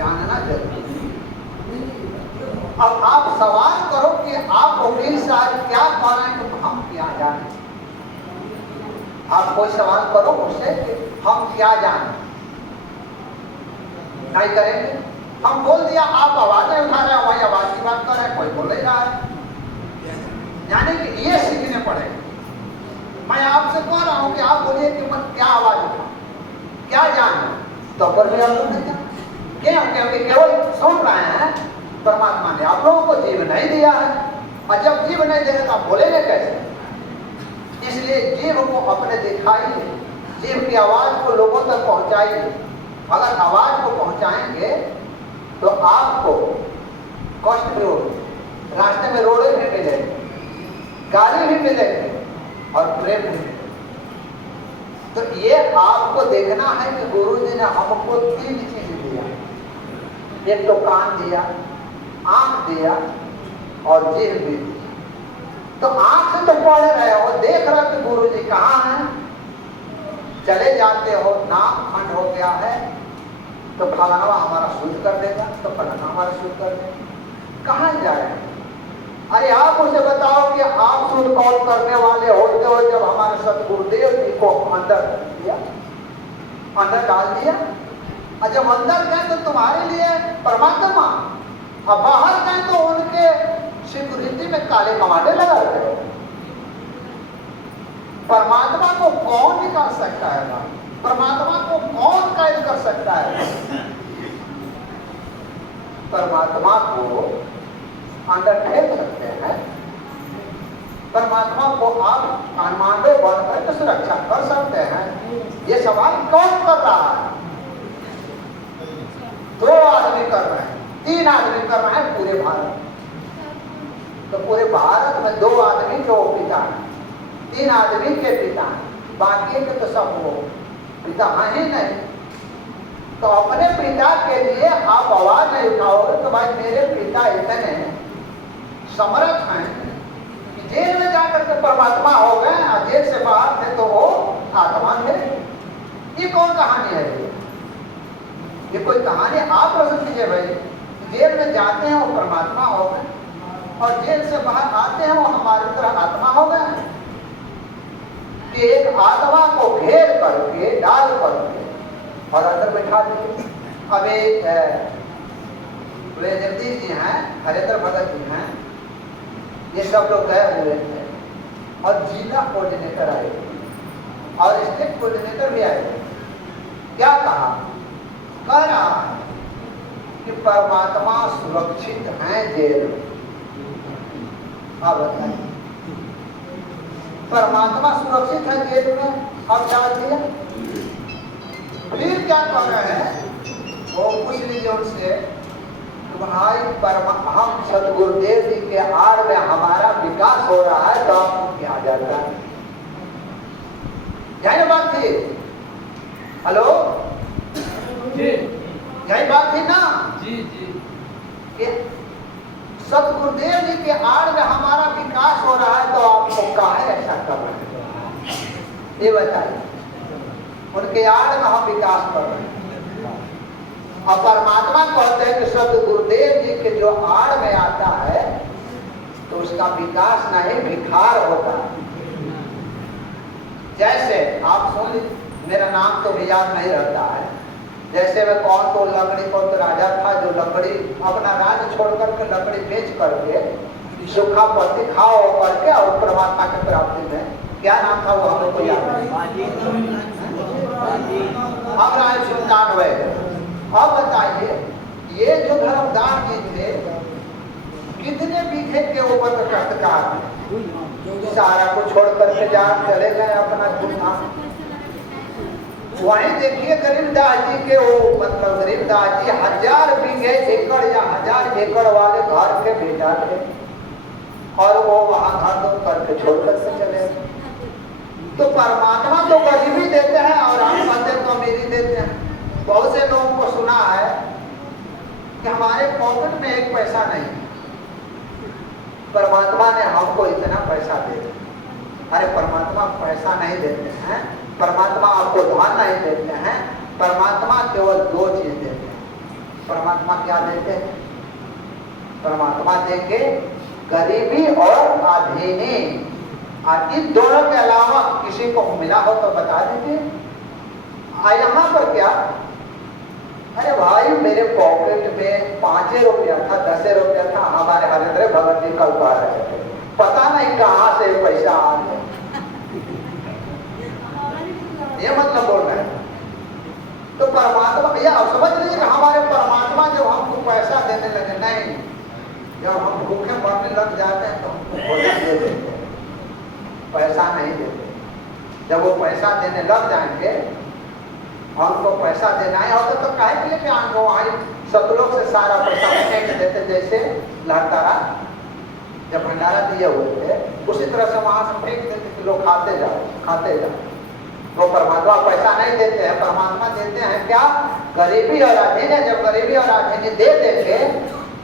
जानना जरूरी है। अब आप सवाल करो कि आप वकील साहब क्या करें तो हम क्या जाने। आप कोई सवाल करो उससे कि हम क्या जाने, नहीं करेंगे। हम बोल दिया, आप आवाज नहीं उठा रहे हैं, वही आवाज की बात कर रहे हैं, कोई बोल नहीं रहा है। यानी कि ये सीखने पड़ेगा। मैं आपसे कह रहा हूं कि आप बोलिए कि मैं क्या आवाज उठा, क्या जाने, तो पर भी आप लोग नहीं जाने। क्यों? क्योंकि केवल सुन रहे हैं। परमात्मा ने आप लोगों को जीव नहीं दिया है, और जब जीव नहीं देगा तो आप बोलेंगे कैसे? इसलिए जीव को अपने दिखाइए, जीव की आवाज को लोगों तक पहुंचाइए। अगर आवाज को पहुंचाएंगे तो आपको कष्ट भी होगी, रास्ते में रोड़े भी मिलेंगे, गाली भी मिलेंगे और प्रेम भी मिलेंगे। तो ये आपको देखना है कि गुरु जी ने हमको 3 चीज दिया। एक तो कान दिया, आंख दिया और जीभ भी दी। तो आंख से तो पढ़ रहे हो, देख रहे हो कि गुरु जी कहाँ हैं, चले जाते हो, नाम खंड हो गया है तो फलाना हमारा शुद्ध कर देगा, तो फलाना हमारा शुद्ध कर देगा। कहाँ जाए? अरे आप उसे बताओ कि आप शुद्ध कौन करने वाले होते हो जब हमारे सतगुरुदेव जी को अंदर दिया, अंदर डाल दिया। और जब अंदर गए तो तुम्हारे लिए परमात्मा, अब बाहर गए तो उनके सिक्योरिटी में काले कमांडे लगा रहे। परमात्मा को कौन निकाल सकता है? परमात्मा को कौन कैद कर सकता है? परमात्मा को अंदर फेंक सकते हैं। परमात्मा को आप कमांडो बनकर तो सुरक्षा कर सकते हैं। ये सवाल कौन कर रहा है? 2 आदमी कर रहे हैं, 3 आदमी कर रहे हैं पूरे भारत। तो पूरे भारत में 2 आदमी जो पिता हैं, 3 आदमी के पिता हैं, बाकी के तो सब वो पिता हैं ही नहीं। तो अपने पिता के लिए आप आवाज नहीं उठाओगे तो भाई मेरे पिता इतने समर्थ हैं कि जेल में जाकर के परमात्मा हो गए और जेल से बाहर थे तो वो आत्मा थे। ये कौन कहानी है? ये कोई कहानी आप प्रश्न कीजिए भाई। जेल में जाते हैं वो परमात्मा हो गए और जेल से बाहर आते हैं वो हमारी तरह आत्मा हो गए। कि एक आत्मा को घेर करके डाल करके और अंदर बैठा दिए। अब एक जगदीश जी हैं, हरेंद्र भगत जी हैं, ये सब लोग गए हुए थे और जिला कोऑर्डिनेटर आए और स्टेट कोऑर्डिनेटर भी आए। क्या कहा? कह रहा है कि परमात्मा सुरक्षित हैं जेल में। आप बताइए, परमात्मा सुरक्षित है जेल में, अब डाल दिया। फिर क्या कह रहे हैं? वो पूछ लीजिए उनसे, भाई हम सतगुरुदेव जी के आड़ में हमारा विकास हो रहा है तो आपको क्या जाता है? यही बात थी। हेलो जी, यही बात थी ना जी जी। कि सतगुरुदेव जी के आड़ में हमारा विकास हो रहा है तो आपको काहे ऐसा कर रहे हैं? ये बताइए। उनके आड़ में हम विकास कर रहे हैं और परमात्मा कहते हैं कि सतगुरुदेव जी के जो आड़ में आता है तो उसका विकास नहीं विकार होता है। जैसे आप सुन लीजिए, मेरा नाम तो भी याद नहीं रहता है। जैसे मैं कौन तो लकड़ी कौन तो राजा था जो लकड़ी अपना राज छोड़ करके लकड़ी बेच करके सूखा पत्ती खाओ करके और परमात्मा की प्राप्ति में, क्या नाम था वो हमें को याद नहीं। अब राय सुल्तान हुए। अब बताइए, ये जो धर्मदास जी थे कितने बीघे के ऊपर कष्टकार थे, सारा को छोड़ करके जा चले गए अपना गुना। वहीं देखिए गरीबदास जी के वो मतलब गरीबदास जी 1000 बीघे एकड़ या 1000 एकड़ वाले घर के बेटा थे और वो वहां घर दो करके छोड़ करके चले। तो परमात्मा तो गरीबी देते हैं और हम मंदिर को अमीरी देते हैं। बहुत से लोगों को सुना है कि हमारे पॉकेट में 1 पैसा नहीं, परमात्मा ने हमको इतना पैसा दे दिया। अरे परमात्मा पैसा नहीं देते हैं, परमात्मा आपको धन नहीं देते हैं, परमात्मा केवल 2 चीज देते हैं। परमात्मा क्या देते हैं? परमात्मा देंगे गरीबी और आधीनी। इन दोनों के अलावा किसी को मिला हो तो बता दीजिए। यहाँ पर क्या, अरे भाई मेरे पॉकेट में 5 रुपया था, 10 रुपया था, हमारे हरेंद्र भगत जी कल कह रहे थे, पता नहीं कहाँ से पैसा आ गया। ये मतलब बोल रहे हैं। तो परमात्मा, ये आप समझ लीजिए कि हमारे परमात्मा जब हमको पैसा देने लगे, नहीं, जब हम भूखे मरने लग जाते हैं तो हमको भोजन दे देते हैं, पैसा नहीं देते। जब वो पैसा देने लग जाएंगे, हमको पैसा देना है होता तो काहे के लिए कि हमको वहाँ सतलोक से सारा पैसा फेंक देते, जैसे लहतारा जब भंडारा दिए हुए थे उसी तरह से वहां से फेंक देते कि लोग खाते जाओ खाते जाओ। वो परमात्मा पैसा नहीं देते हैं, परमात्मा देते हैं क्या? गरीबी और अधीने। जब गरीबी और अधीने दे देंगे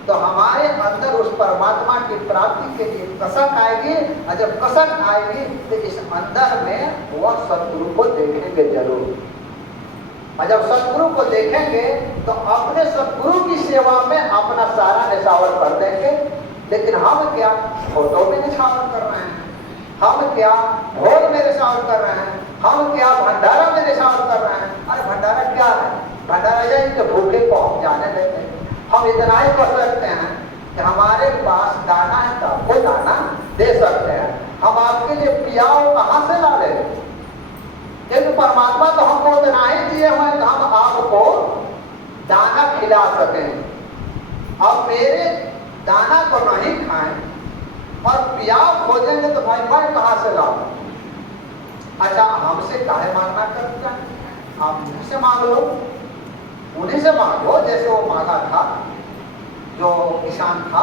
तो हमारे अंदर उस परमात्मा की प्राप्ति के लिए कसक आएगी, और जब कसक आएगी तो इस अंदर में वह सतगुरु को देखेंगे जरूर। और जब सतगुरु को देखेंगे तो अपने सतगुरु की सेवा में अपना सारा निछावर कर देंगे। लेकिन हम क्या फोटो में निछावर कर रहे हैं, हम क्या भोग में निछावर कर रहे हैं, हम क्या भंडारा में निछावर कर रहे हैं। अरे भंडारा क्या है? भंडारा यही कि भूखे को हम जाने देते हैं। हम इतना ही कर सकते हैं कि हमारे पास दाना है तो आपको दाना दे सकते हैं, हम आपके लिए पियाओ कहाँ से ला ले। लेकिन परमात्मा तो हमको इतना ही दिए हुए कि हम आपको दाना खिला सकें। अब मेरे दाना को नहीं खाएं और पियाओ खोजेंगे तो भाई मैं कहाँ से लाऊं? अच्छा, हमसे काहे मांगना करता है? आप उन्हीं से मांग लो, उन्हीं से मांगो जैसे वो मांगा था, जो किसान था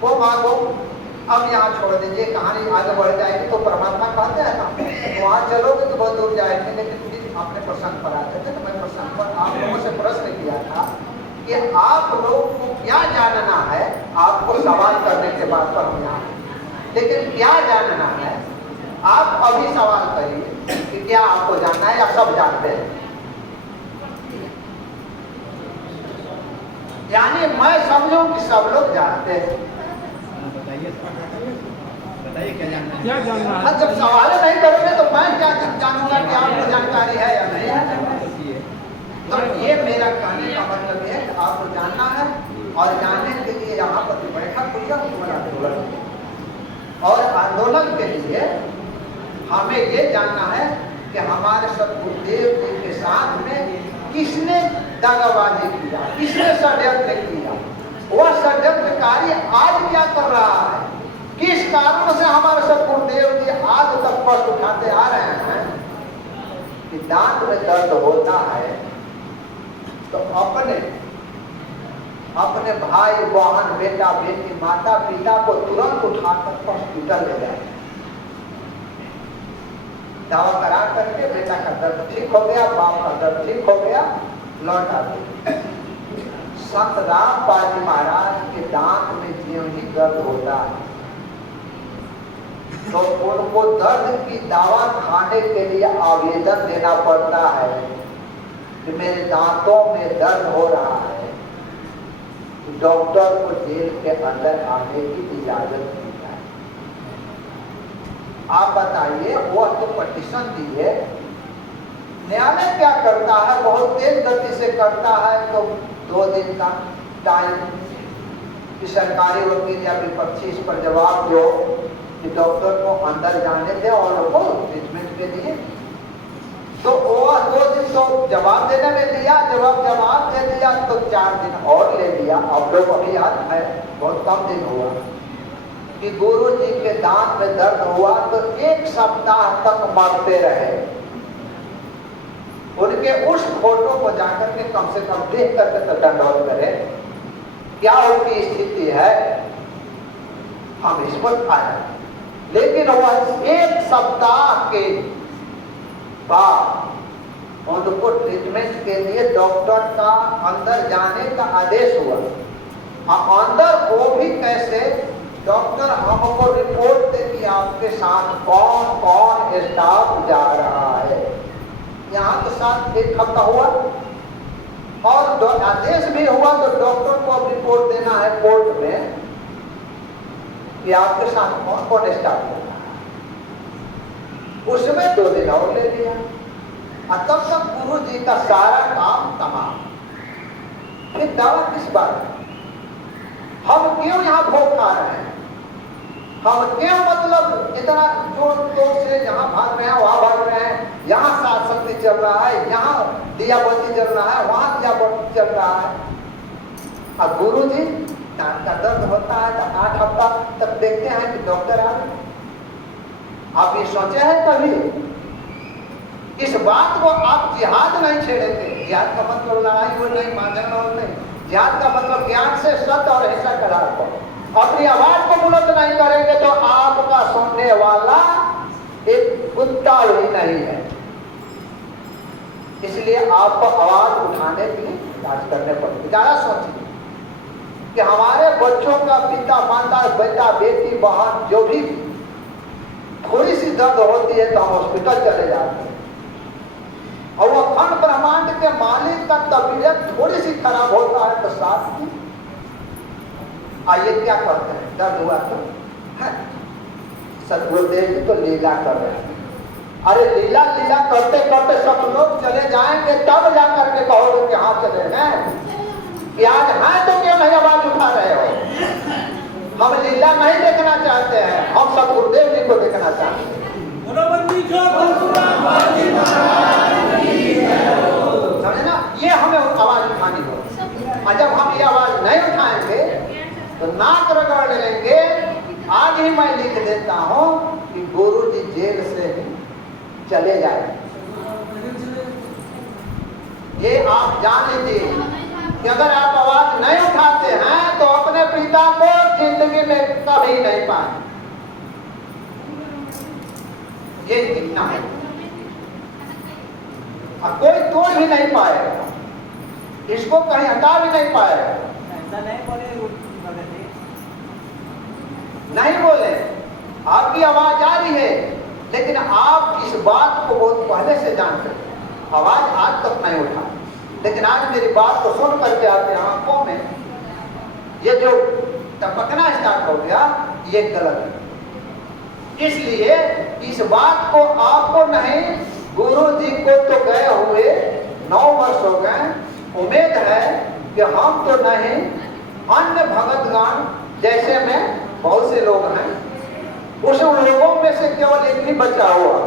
वो मांगो। अब यहाँ छोड़ दीजिए, कहानी आगे बढ़ जाएगी तो परमात्मा कहते हैं ना, वहाँ चलोगे तो बहुत दूर जाएंगे। लेकिन आपने प्रसंग पर आते थे तो मैं प्रसंग पर आप लोगों से प्रश्न किया था कि आप लोग को क्या जानना है। आपको सवाल करने के बाद पर हम यहाँ, लेकिन क्या जानना है आप अभी सवाल करिए कि क्या आपको जानना है, या सब जानते हैं? यानी मैं समझूं कि सब लोग जानते हैं। बताइए क्या जानना है? क्या जानना है? जब सवाल नहीं करोगे तो मैं क्या जानूंगा कि आपको जानकारी है या नहीं है? तो ये मेरा कहने का मतलब है कि आपको जानना है, और जानने के लिए यहाँ पर बैठक हुई है आंदोलन, और आंदोलन के लिए हमें ये जानना है कि हमारे सतगुरुदेव जी के साथ में किसने दगाबाजी किया, किसने षड्यंत्र किया, वह षड्यंत्रकारी आज क्या कर रहा है, किस कारण से हमारे सतगुरुदेव जी आज तक कष्ट उठाते आ रहे हैं। कि दांत में दर्द होता है तो अपने भाई बहन बेटा बेटी माता पिता को तुरंत उठाकर हॉस्पिटल ले जाए, दवा करा करके बेटा का दर्द ठीक हो गया, बाप का दर्द ठीक हो गया, लौट आते। संत राम पाजी महाराज के दांत में ज्यों ही दर्द होता है तो उनको दर्द की दवा खाने के लिए आवेदन देना पड़ता है कि मेरे दांतों में दर्द हो रहा है। डॉक्टर को जेल के अंदर आने की इजाजत दी जाए। आप बताइए, वो तो पटिशन दिए, न्यायालय क्या करता है? बहुत तेज गति से करता है तो 2 दिन का टाइम कि सरकारी वकील या विपक्षी इस पर जवाब दो कि डॉक्टर को अंदर जाने दे और उनको ट्रीटमेंट के लिए। तो वो 2 दिन तो जवाब देने में लिया, जवाब दे दिया तो 4 दिन और ले लिया। अब लोग अभी याद है, बहुत कम दिन हुआ कि गुरु जी के दांत में दर्द हुआ तो 1 सप्ताह तक मरते रहे। उनके उस फोटो को जाकर के कम से कम देख करके तो दंडौत करें, क्या उनकी स्थिति है, हम इस पर आए। लेकिन वह 1 सप्ताह के बाद उनको ट्रीटमेंट के लिए डॉक्टर का अंदर जाने का आदेश हुआ। अंदर वो भी कैसे? डॉक्टर हमको रिपोर्ट दे कि आपके साथ कौन कौन स्टाफ जा रहा है। यहाँ के साथ एक हफ्ता हुआ, और आदेश भी हुआ तो डॉक्टर को अब रिपोर्ट देना है कोर्ट में कि आपके साथ कौन कौन स्टाफ हो रहा है। उसमें 2 दिन और ले लिया और तब तक गुरु जी का सारा काम तमाम। फिर दावा किस बात है? हम क्यों यहाँ भोग खा रहे हैं? हम क्यों मतलब इतना जोर जोर से यहाँ भाग रहे हैं, वहां भाग रहे हैं, यहाँ सात शक्ति चल रहा है, यहाँ दिया बत्ती चल रहा है, वहां दिया बत्ती चल रहा है। और गुरु जी नाक का दर्द होता है तो 8 हफ्ता तक देखते हैं कि डॉक्टर आ गए। आप ये सोचे हैं कभी? इस बात को आप जिहाद नहीं छेड़ेंगे। जिहाद का मतलब लड़ाई हो नहीं, मांझन हो नहीं। जिहाद का मतलब ज्ञान से सत्य और हिंसा करा को अपनी आवाज को बुलंद नहीं करेंगे तो आपका सुनने वाला एक कुत्ता भी नहीं है। इसलिए आपको आवाज उठाने के लिए इलाज करने पड़ेंगे। ज्यादा सोचिए कि हमारे बच्चों का पिता माता बेटा बेटी बहन जो भी थोड़ी सी दर्द होती है तो हम हॉस्पिटल चले जाते हैं, और वो अखंड ब्रह्मांड के मालिक का तबीयत थोड़ी सी खराब होता है तो साथ में आइए क्या करते हैं? दर्द हुआ तो सतगुरुदेव जी तो लीला कर रहे हैं। अरे लीला लीला करते करते सब लोग चले जाएंगे तब जाकर के कहोगे कि हाँ चले हैं कि आज हैं तो क्यों नहीं आवाज उठा रहे हो? हम लीला नहीं देखना चाहते हैं, हम सतगुरुदेव जी को देखना चाहते हैं। समझे ना? ये हमें आवाज उठानी होगी। और जब हम ये आवाज नहीं उठाएंगे तो नाक रगड़ लेंगे। आज ही मैं लिख देता हूं कि गुरु जी जेल से ही चले जाए। ये आप जान लीजिए कि अगर आप आवाज नहीं उठाते हैं तो अपने पिता को जिंदगी में कभी नहीं पाए। ये कितना है और कोई तोड़ भी नहीं पाएगा, इसको कहीं हटा भी नहीं पाएगा। नहीं बोले, आपकी आवाज आ रही है, लेकिन आप इस बात को बहुत पहले से जानते हैं। आवाज आज तक नहीं उठा, लेकिन आज मेरी बात को सुन करके आपके आंखों में ये जो टपकना स्टार्ट हो गया, ये गलत है। इसलिए इस बात को आपको नहीं, गुरु जी को तो गए हुए 9 वर्ष हो गए। उम्मीद है कि हम तो नहीं, अन्य भगतगण जैसे में बहुत से लोग हैं, उस लोगों में से केवल एक ही बचा हुआ,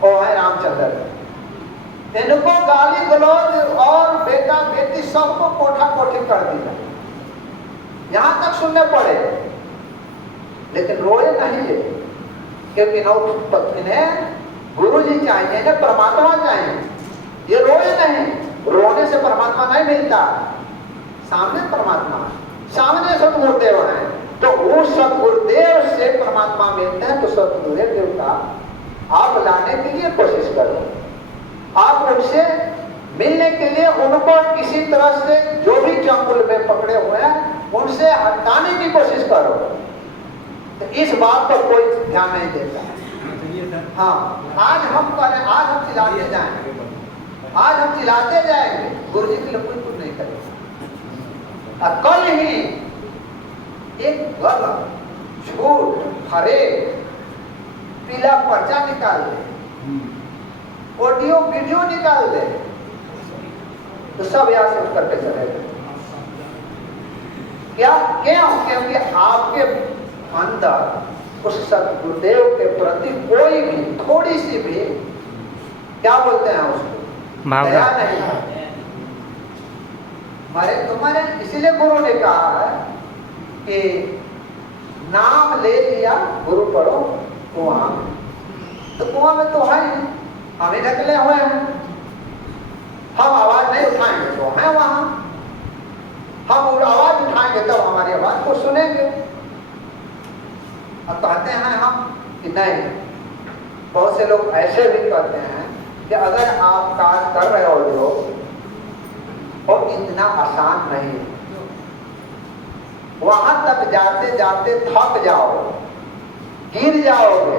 वो है रामचंद्र। इनको गाली गलौज और बेटा बेटी सबको कोठा कोठी कर दिया, यहां तक सुनने पड़े, लेकिन रोए नहीं है, क्योंकि इन्हें गुरु जी चाहिए, इन्हें परमात्मा चाहिए। ये रोए नहीं, रोने से परमात्मा नहीं मिलता। सामने परमात्मा, सामने सतगुरुदेव हैं, तो उस सतगुरुदेव से परमात्मा मिलते हैं। तो सतगुरुदेव का आप लाने के लिए कोशिश करो। आप उनसे मिलने के लिए उनको किसी तरह से जो भी चंगुल में पकड़े हुए हैं उनसे हटाने की कोशिश करो। तो इस बात पर कोई ध्यान नहीं देता है। हाँ, आज हम करें, आज हम चिल्लाते जाएंगे, आज हम चिल्लाते जाएंगे, गुरु जी के लिए कोई कुछ नहीं करेगा। और कल ही एक गलत झूठ फरेब पीला पर्चा निकाल दे, ऑडियो वीडियो निकाल दे, तो सब यहाँ से उठ करके चले गए। क्या? क्यों? क्योंकि आपके अंदर उस सतगुरुदेव के प्रति कोई भी थोड़ी सी भी, क्या बोलते हैं उसको, दया नहीं है। मरे तो मरे। इसीलिए गुरु ने कहा है कि नाम ले लिया, गुरु पढ़ो कुआं में, तो कुआं में तो है ही, हमें ढकले हुए हैं। हम आवाज नहीं उठाएंगे तो है वहां, हम आवाज उठाएंगे तब हमारी आवाज को सुनेंगे। अब कहते हैं हम कि नहीं, बहुत से लोग ऐसे भी कहते हैं कि अगर आप कार्य कर रहे हो लोग और इतना आसान नहीं है, वहां तक जाते जाते थक जाओ, गिर जाओगे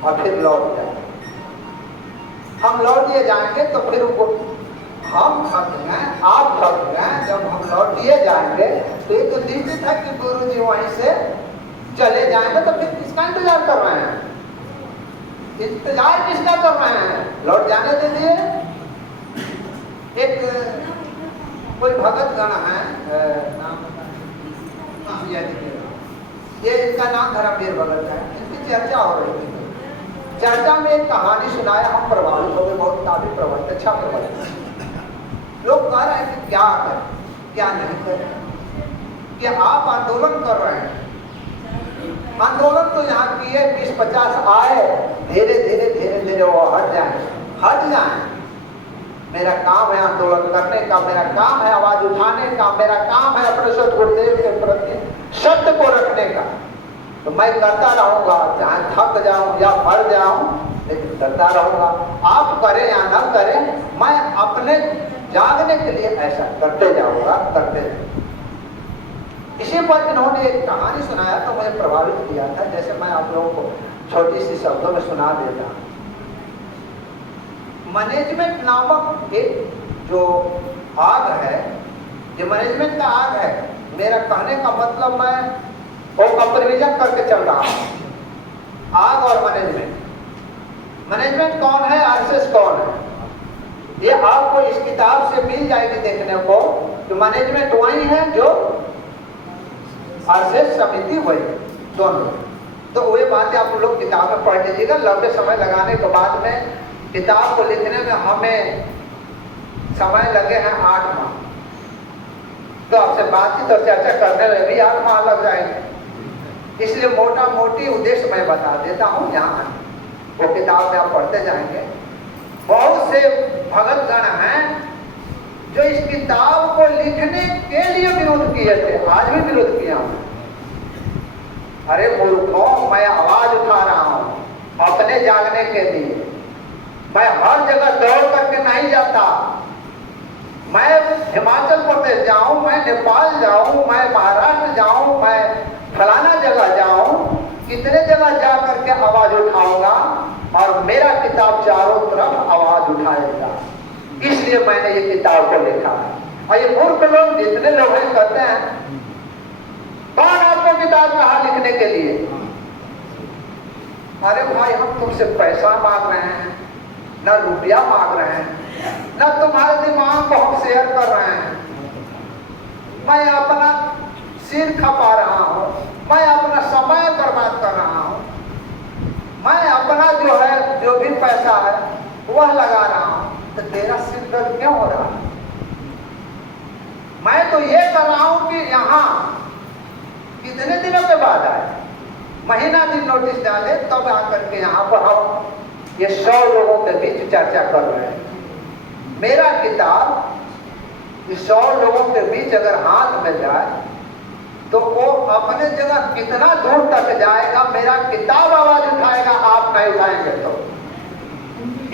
और फिर लौट जाओगे। हम लौट दिए जाएंगे तो फिर हम थक गए, आप थक गए, जब हम लौटिए जाएंगे तो ये तो निश्चित है कि गुरु जी वहीं से चले जाएंगे, तो फिर किसका इंतजार कर रहे हैं? इंतजार किसका कर रहे हैं? लौट जाने दीजिए। एक कोई भगत गण है, नाम ये इनका नाम धर्मवीर भगत है, इनकी चर्चा हो रही थी। चर्चा में एक कहानी सुनाया, हम प्रभावित हो गए, बहुत काफी प्रभावित, अच्छा प्रभावित। लोग कह रहे हैं कि क्या करें क्या नहीं करें, कि आप आंदोलन कर रहे हैं। आंदोलन तो यहाँ किए 20-50 आए, धीरे धीरे वो हट जाए। मेरा काम है आंदोलन करने का, मेरा काम है आवाज उठाने का, मेरा काम है अपने सतगुरुदेव के प्रति सत्य को रखने का। तो मैं करता रहूंगा, चाहे थक जाऊं या मर जाऊं, लेकिन करता रहूंगा। आप करें या न करें, मैं अपने जागने के लिए ऐसा करते जाऊंगा। इसी पर इन्होंने एक कहानी सुनाया तो मुझे प्रभावित किया था, जैसे मैं आप लोगों को छोटी सी शब्दों में सुना देता हूं। मैनेजमेंट नामक एक जो आग है, ये मैनेजमेंट का आग है। मेरा कहने का मतलब मैं वो कंपेरिजन करके चल रहा हूं, आग और मैनेजमेंट कौन है, आरएसएस कौन है, ये आपको इस किताब से मिल जाएगी देखने को। तो मैनेजमेंट वही है जो आरएसएस समिति वही, दोनों। तो वे बातें आप लोग किताब में पढ़ लीजिएगा। लंबे समय लगाने के बाद में किताब को लिखने में हमें समय लगे हैं 8 माह, तो आपसे बातचीत और चर्चा करने में भी 8 माह लग जाएंगे। इसलिए मोटा मोटी उद्देश्य मैं बता देता हूँ, यहाँ वो किताब में आप पढ़ते जाएंगे। बहुत से भगत गण हैं जो इस किताब को लिखने के लिए विरोध किए थे, आज भी विरोध किया हूँ। अरे मूर्खों, मैं आवाज उठा रहा हूँ अपने जागने के लिए। मैं हर जगह दौड़ करके नहीं जाता। मैं हिमाचल प्रदेश जाऊं, मैं नेपाल जाऊं, मैं महाराष्ट्र जाऊं, मैं फलाना जगह जाऊं, कितने जगह जा करके आवाज उठाऊंगा और मेरा किताब चारों तरफ आवाज उठाएगा। इसलिए मैंने ये किताब को लिखा है। और ये मूर्ख लोग जितने लोग हैं कहते हैं, कौन आपको किताब कहा लिखने के लिए? अरे भाई, हम तुमसे पैसा मांग रहे हैं, न रुपया मांग रहे हैं, न तुम्हारे दिमाग को हम शेयर कर रहे हैं। मैं अपना सिर खपा रहा हूं, मैं अपना समय बर्बाद कर रहा हूं, मैं अपना जो है, जो भी पैसा है वह लगा रहा हूं। तो तेरा सिर दर्द क्यों हो रहा है? मैं तो ये कर रहा हूं कि यहाँ कितने दिनों के बाद आए, महीना दिन नोटिस डाले, तब आकर के यहाँ पर हम ये 100 लोगों के बीच चर्चा कर रहे हैं। मेरा किताब इस 100 लोगों के बीच अगर हाथ में जाए तो वो अपने जगह कितना दूर तक जाएगा। मेरा किताब आवाज उठाएगा, आप नहीं उठाएंगे। तो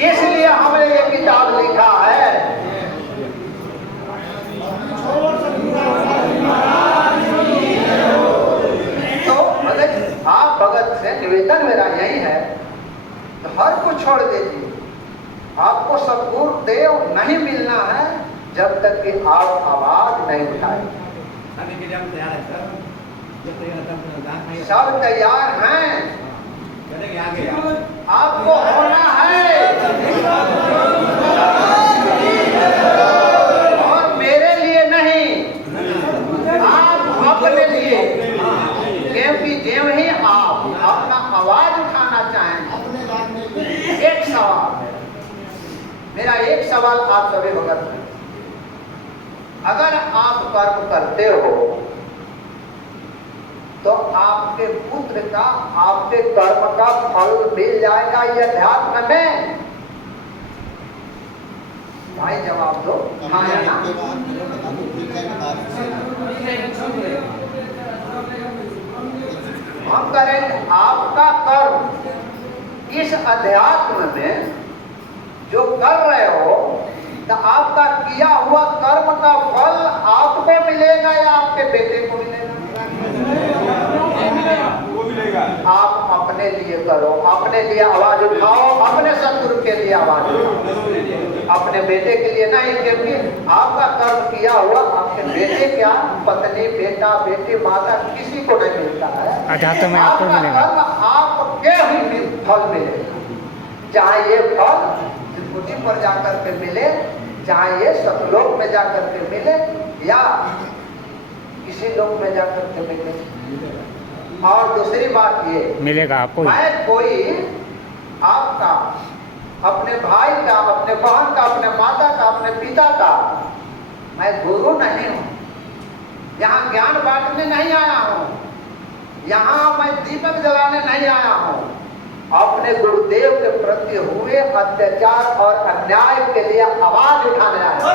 इसलिए हमने ये किताब लिखा है। तो आप भगत से निवेदन मेरा यही है, तो हर को छोड़ दीजिए। आपको सद्गुरुदेव नहीं मिलना है जब तक कि आप आवाज नहीं उठाए। सब तैयार हैं, आपको होना है। और मेरे लिए नहीं, आप अपने लिए, क्योंकि जो ही आप अपना आवाज उठाना चाहेंगे। एक सवाल है मेरा, एक सवाल आप सभी भगत हैं, अगर आप कर्म करते हो तो आपके पुत्र का, आपके कर्म का फल मिल जाएगा ये अध्यात्म में? भाई जवाब दो, हाँ या ना? हम करेंगे आपका कर्म इस अध्यात्म में जो कर रहे हो, तो आपका किया हुआ कर्म का फल आपको मिलेगा या आपके बेटे को मिलेगा? मिलेगा। आप अपने लिए करो, अपने लिए आवाज उठाओ, अपने सदगुरु के लिए आवाज उठाओ, अपने बेटे के लिए नहीं, क्योंकि आपका कर्म किया हुआ आपके बेटे क्या, पत्नी, बेटा, बेटी, माता किसी को नहीं मिलता है। अध्यात्म में आपको आपका मिलेगा। कर्म आपके ही फल मिलेगा, चाहे ये फल त्रिपुटी पर जाकर के मिले, चाहे ये सतलोक में जाकर के मिले, या किसी लोक में जाकर के मिले। और दूसरी बात ये मिलेगा आपको। मैं कोई आपका, अपने भाई का, अपने बहन का, अपने माता का, अपने पिता का मैं गुरु नहीं हूँ। यहाँ ज्ञान बांटने नहीं आया हूँ, यहाँ मैं दीपक जलाने नहीं आया हूँ। अपने गुरुदेव के प्रति हुए अत्याचार और अन्याय के लिए आवाज उठाने आया हूँ।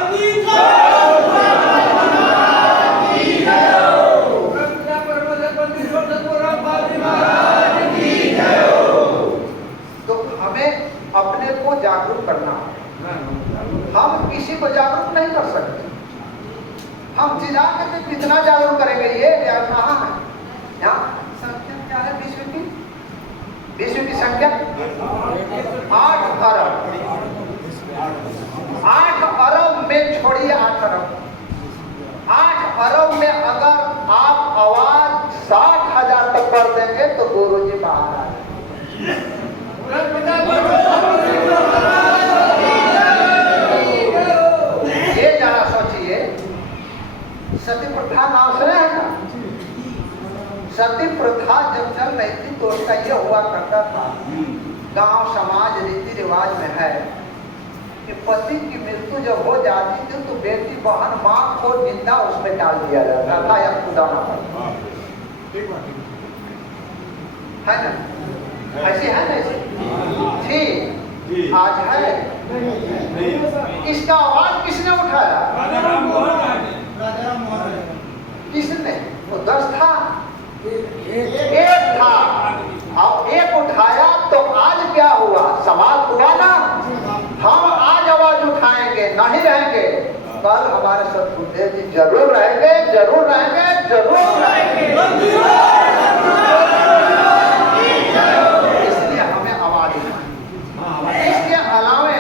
तो हमें अपने को जागरूक करना है। हम किसी को जागरूक नहीं कर सकते। हम जिला के कितना जागरूक करेंगे? ये कहाँ है? यहाँ संख्या क्या है विश्व की? विश्व की संख्या 8 अरब। 8 अरब में छोड़िए 8 अरब, 8 अरब में अगर आप आवाज 60,000 तक कर देंगे तो गुरु जी बाहर आ जाएंगे। ये जरा सोचिए, सती प्रथा नाम सुना है ना? सती प्रथा जब चल रही थी तो उसका ये हुआ करता था, गांव समाज रीति रिवाज में है कि पति की मृत्यु जब हो जाती थी तो बेटी, बहन, माँ को जिंदा उसमें डाल दिया जाता था या खुदाना पड़ता है ना? ऐसी है ना? ऐसी थी, आज है। इसका आवाज किसने उठाया? किसने? वो 10 था, एक था, और एक उठाया तो आज क्या हुआ? समाज हुआ ना। हम आज आवाज उठाएंगे, नहीं रहेंगे, कल हमारे सतगुरुदेव जी जरूर रहेंगे, जरूर रहेंगे, जरूर रहेंगे। इसलिए हमें आवाज उठानी। इसके अलावे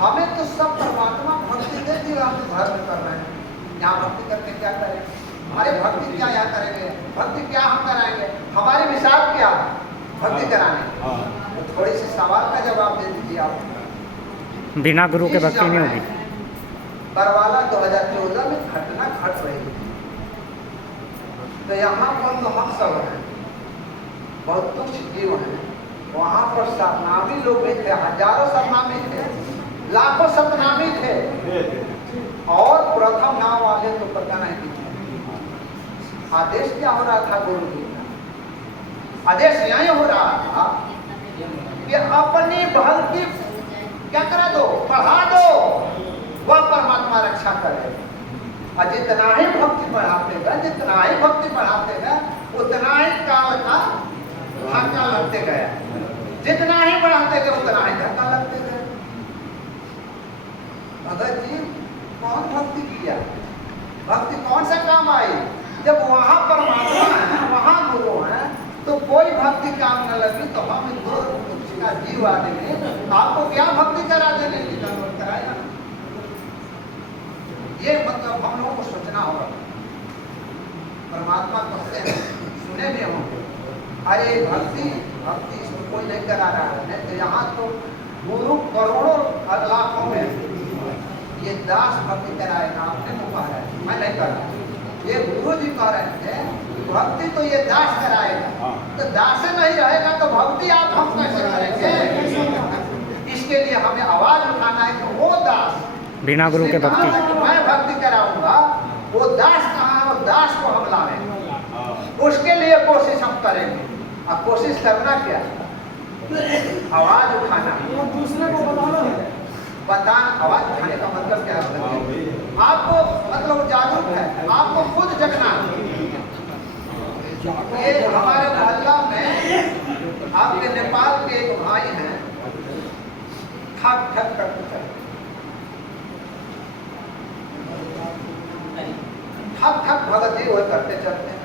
हमें तो सब परमात्मा भक्ति दे दी, हम तो धर्म कर रहे हैं। यहाँ भक्ति करके क्या करेंगे? हमारे भक्ति क्या यहाँ करेंगे? भक्ति क्या हम कराएंगे? हमारी मिसाल क्या भक्ति कराने? तो थोड़ी सी सवाल का जवाब दे दीजिए आप। बिना गुरु के भक्ति नहीं होगी। बरवाला 2014 में घटना घट रही थी, तो यहाँ पर तो हम सब हैं, बहुत तुच्छ जीव हैं। वहाँ पर सतनामी लोग भी थे, हजारों सतनामी थे, लाखों सतनामी थे, और प्रथम नाम वाले तो पता नहीं थे। आदेश क्या हो रहा था गुरु जी का? आदेश यही हो रहा था कि अपनी भक्ति क्या करा दो, बढ़ा दो, वह परमात्मा रक्षा करेगा। और जितना ही भक्ति बढ़ाते गए, जितना ही भक्ति बढ़ाते गए, उतना ही काल का धक्का लगते गया। जितना ही बढ़ाते गए उतना ही धक्का लगते गए। भगत जी कौन भक्ति किया? भक्ति कौन सा काम आई? जब वहां परमात्मा है, वहां गुरु है, तो कोई भक्ति काम न लगी तो हम दो का जीव आदमी आपको क्या भक्ति करा देने की जरूरत कराएगा? ये मतलब हम लोगों को सोचना होगा। परमात्मा कहते हैं, सुने भी होंगे, अरे भक्ति भक्ति इसमें कोई नहीं करा रहा है। नहीं तो यहाँ तो गुरु करोड़ों लाखों में ये दास भक्ति कराएगा, आपने तो कहा है, मैं नहीं कर रहा। ये गुरु जी कह रहे थे भक्ति तो ये दास कराएगा, तो दास नहीं रहेगा तो भक्ति आप हम कैसे करेंगे? इसके लिए हमें आवाज उठाना है कि वो दास बिना गुरु के भक्ति, मैं भक्ति कराऊंगा, वो दास कहाँ है? वो दास को हम लाएंगे, उसके लिए कोशिश हम करेंगे। और कोशिश करना क्या? आवाज उठाना, दूसरे को बताना। आवाज उठाने का मतलब क्या है? आपको मतलब जागरूक है, आपको खुद जगना। ये हमारे मोहल्ला में आपके नेपाल के एक भाई हैं, ठक ठक करते चलते, ठक ठक भगत जी वो करते चलते हैं।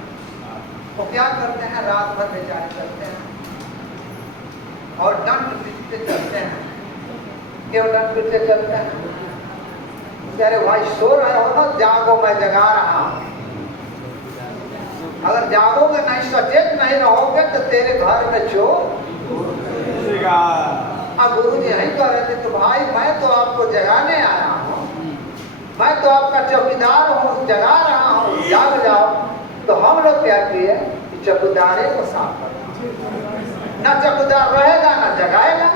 वो क्या करते हैं, रात भर बेचारे चलते हैं और दंड पीटते चलते हैं। क्यों दंड पीटते चलते हैं? अरे भाई सो रहे हो ना, जागो, मैं जगा रहा हूं। अगर जागोगे नहीं, सचेत नहीं रहोगे तो तेरे घर में चोर। अब गुरु जी यही कह रहे थे तो भाई मैं तो आपको जगाने आया हूँ, मैं तो आपका चौकीदार हूँ, जगा रहा हूँ, जाग जाओ। तो हम लोग क्या किए कि चौकीदारे को साफ कर, ना चौकीदार रहेगा ना जगाएगा।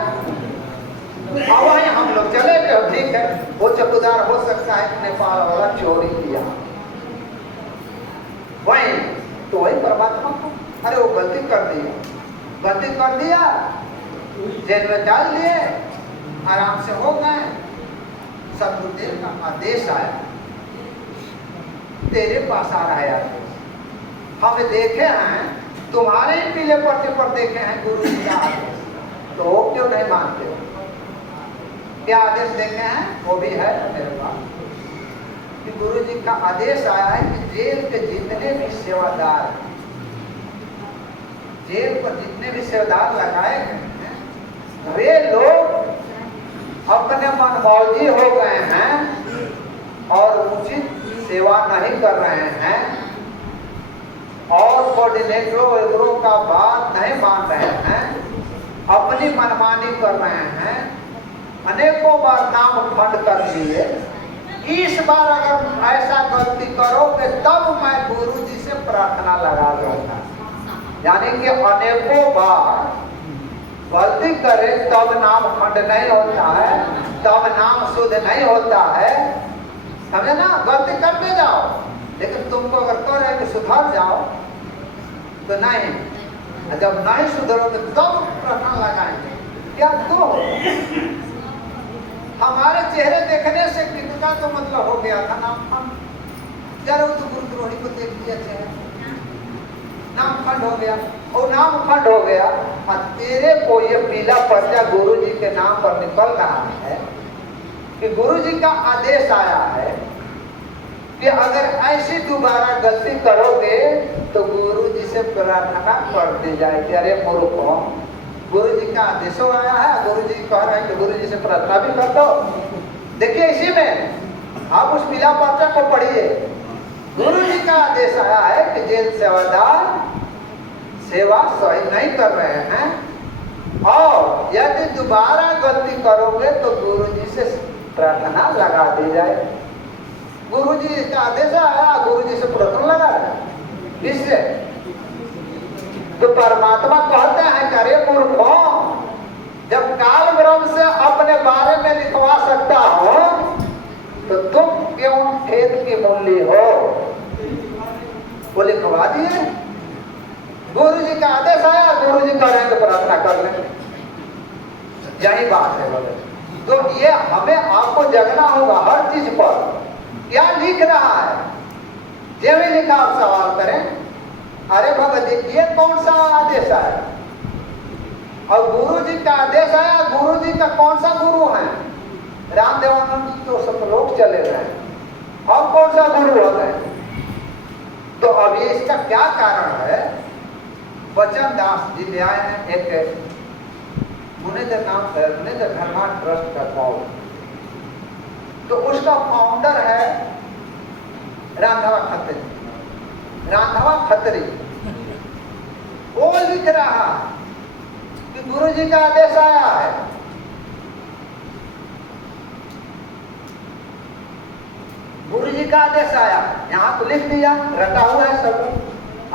और वहीं हम लोग चले गए। ठीक है, वो चौकीदार हो सकता है कि नेपाल वाला चोरी किया, वही तो वही परमात्मा को, अरे वो गलती कर दिया, जेल में डाल लिए, आराम से हो गए। सदगुरुदेव का आदेश आया, तेरे पास आ रहा है आदेश। हमें देखे हैं, तुम्हारे ही पीले पर्चे पर देखे हैं गुरु जी का आदेश, तो वो क्यों नहीं मानते हो? क्या आदेश देखे हैं? वो भी है मेरे पास कि गुरु जी का आदेश आया है कि जेल के जितने भी सेवादार, जेल पर जितने भी सेवादार लगाए गए हैं, वे लोग अपने मनमौजी हो गए हैं और उचित सेवा नहीं कर रहे हैं और कोऑर्डिनेटरों का बात नहीं मान रहे हैं, अपनी मनमानी कर रहे हैं, अनेकों बार नाम खंड कर दिए। इस बार अगर ऐसा गलती करोगे तब मैं गुरु जी से प्रार्थना लगा दूंगा। यानी कि अनेकों बार गलती करे तब नाम खंड नहीं होता है, तब नाम शुद्ध नहीं होता है, समझे ना? गलती करते जाओ, लेकिन तुमको अगर कह रहे कि सुधर जाओ तो नहीं, जब नहीं सुधरोगे तब प्रार्थना लगाएंगे। क्या तो हमारे चेहरे देखने से कितना तो मतलब हो गया था नाम खंड। जरा तो गुरुद्रोही को देख लिया चेहरा, नाम खंड हो गया, और नाम खंड हो गया और तेरे को ये पीला पर्चा गुरु जी के नाम पर निकल रहा है कि गुरु जी का आदेश आया है कि अगर ऐसी दोबारा गलती करोगे तो गुरु जी से प्रार्थना कर दी जाएगी। अरे मूर्खों, गुरु जी का आदेश आया है, गुरु जी कह रहे हैं कि गुरु जी से प्रार्थना भी कर दो। देखिए इसी में आप उस पीला पर्चा को पढ़िए, गुरु जी का आदेश आया है कि जेल सेवादार सेवा सही नहीं कर रहे हैं और यदि दोबारा गलती करोगे तो गुरु जी से प्रार्थना लगा दी जाए। गुरु जी का आदेश आया, गुरु जी से प्रार्थना लगा रहे। इससे तो परमात्मा कहते हैं कि अरे मूर्खों, जब काल ब्रह्म से अपने बारे में लिखवा सकता हो तो तुम क्यों खेत की मूली हो? वो लिखवा दिए। गुरु जी का आदेश आया, गुरु जी कह रहे हैं तो प्रार्थना कर लें, यही बात है बोले। तो ये हमें आपको जगना होगा हर चीज पर, क्या लिख रहा है, जो भी लिखा आप सवाल करें। अरे भगत जी ये कौन सा आदेश आया? और गुरु जी का आदेश आया, गुरु जी का कौन सा गुरु है? रामदेवानंद तो सब लोग चले गए, और कौन सा गुरु हो गए? तो अब ये इसका क्या कारण है? वचन दास जी ले आए हैं एक मुनिंदर धर्मा ट्रस्ट का फाउंडर, तो उसका फाउंडर है रांधवा खत्री। वो लिख रहा कि गुरु जी का आदेश आया है, गुरु जी का आदेश आया, यहाँ तो लिख दिया, रटा हुआ है सब।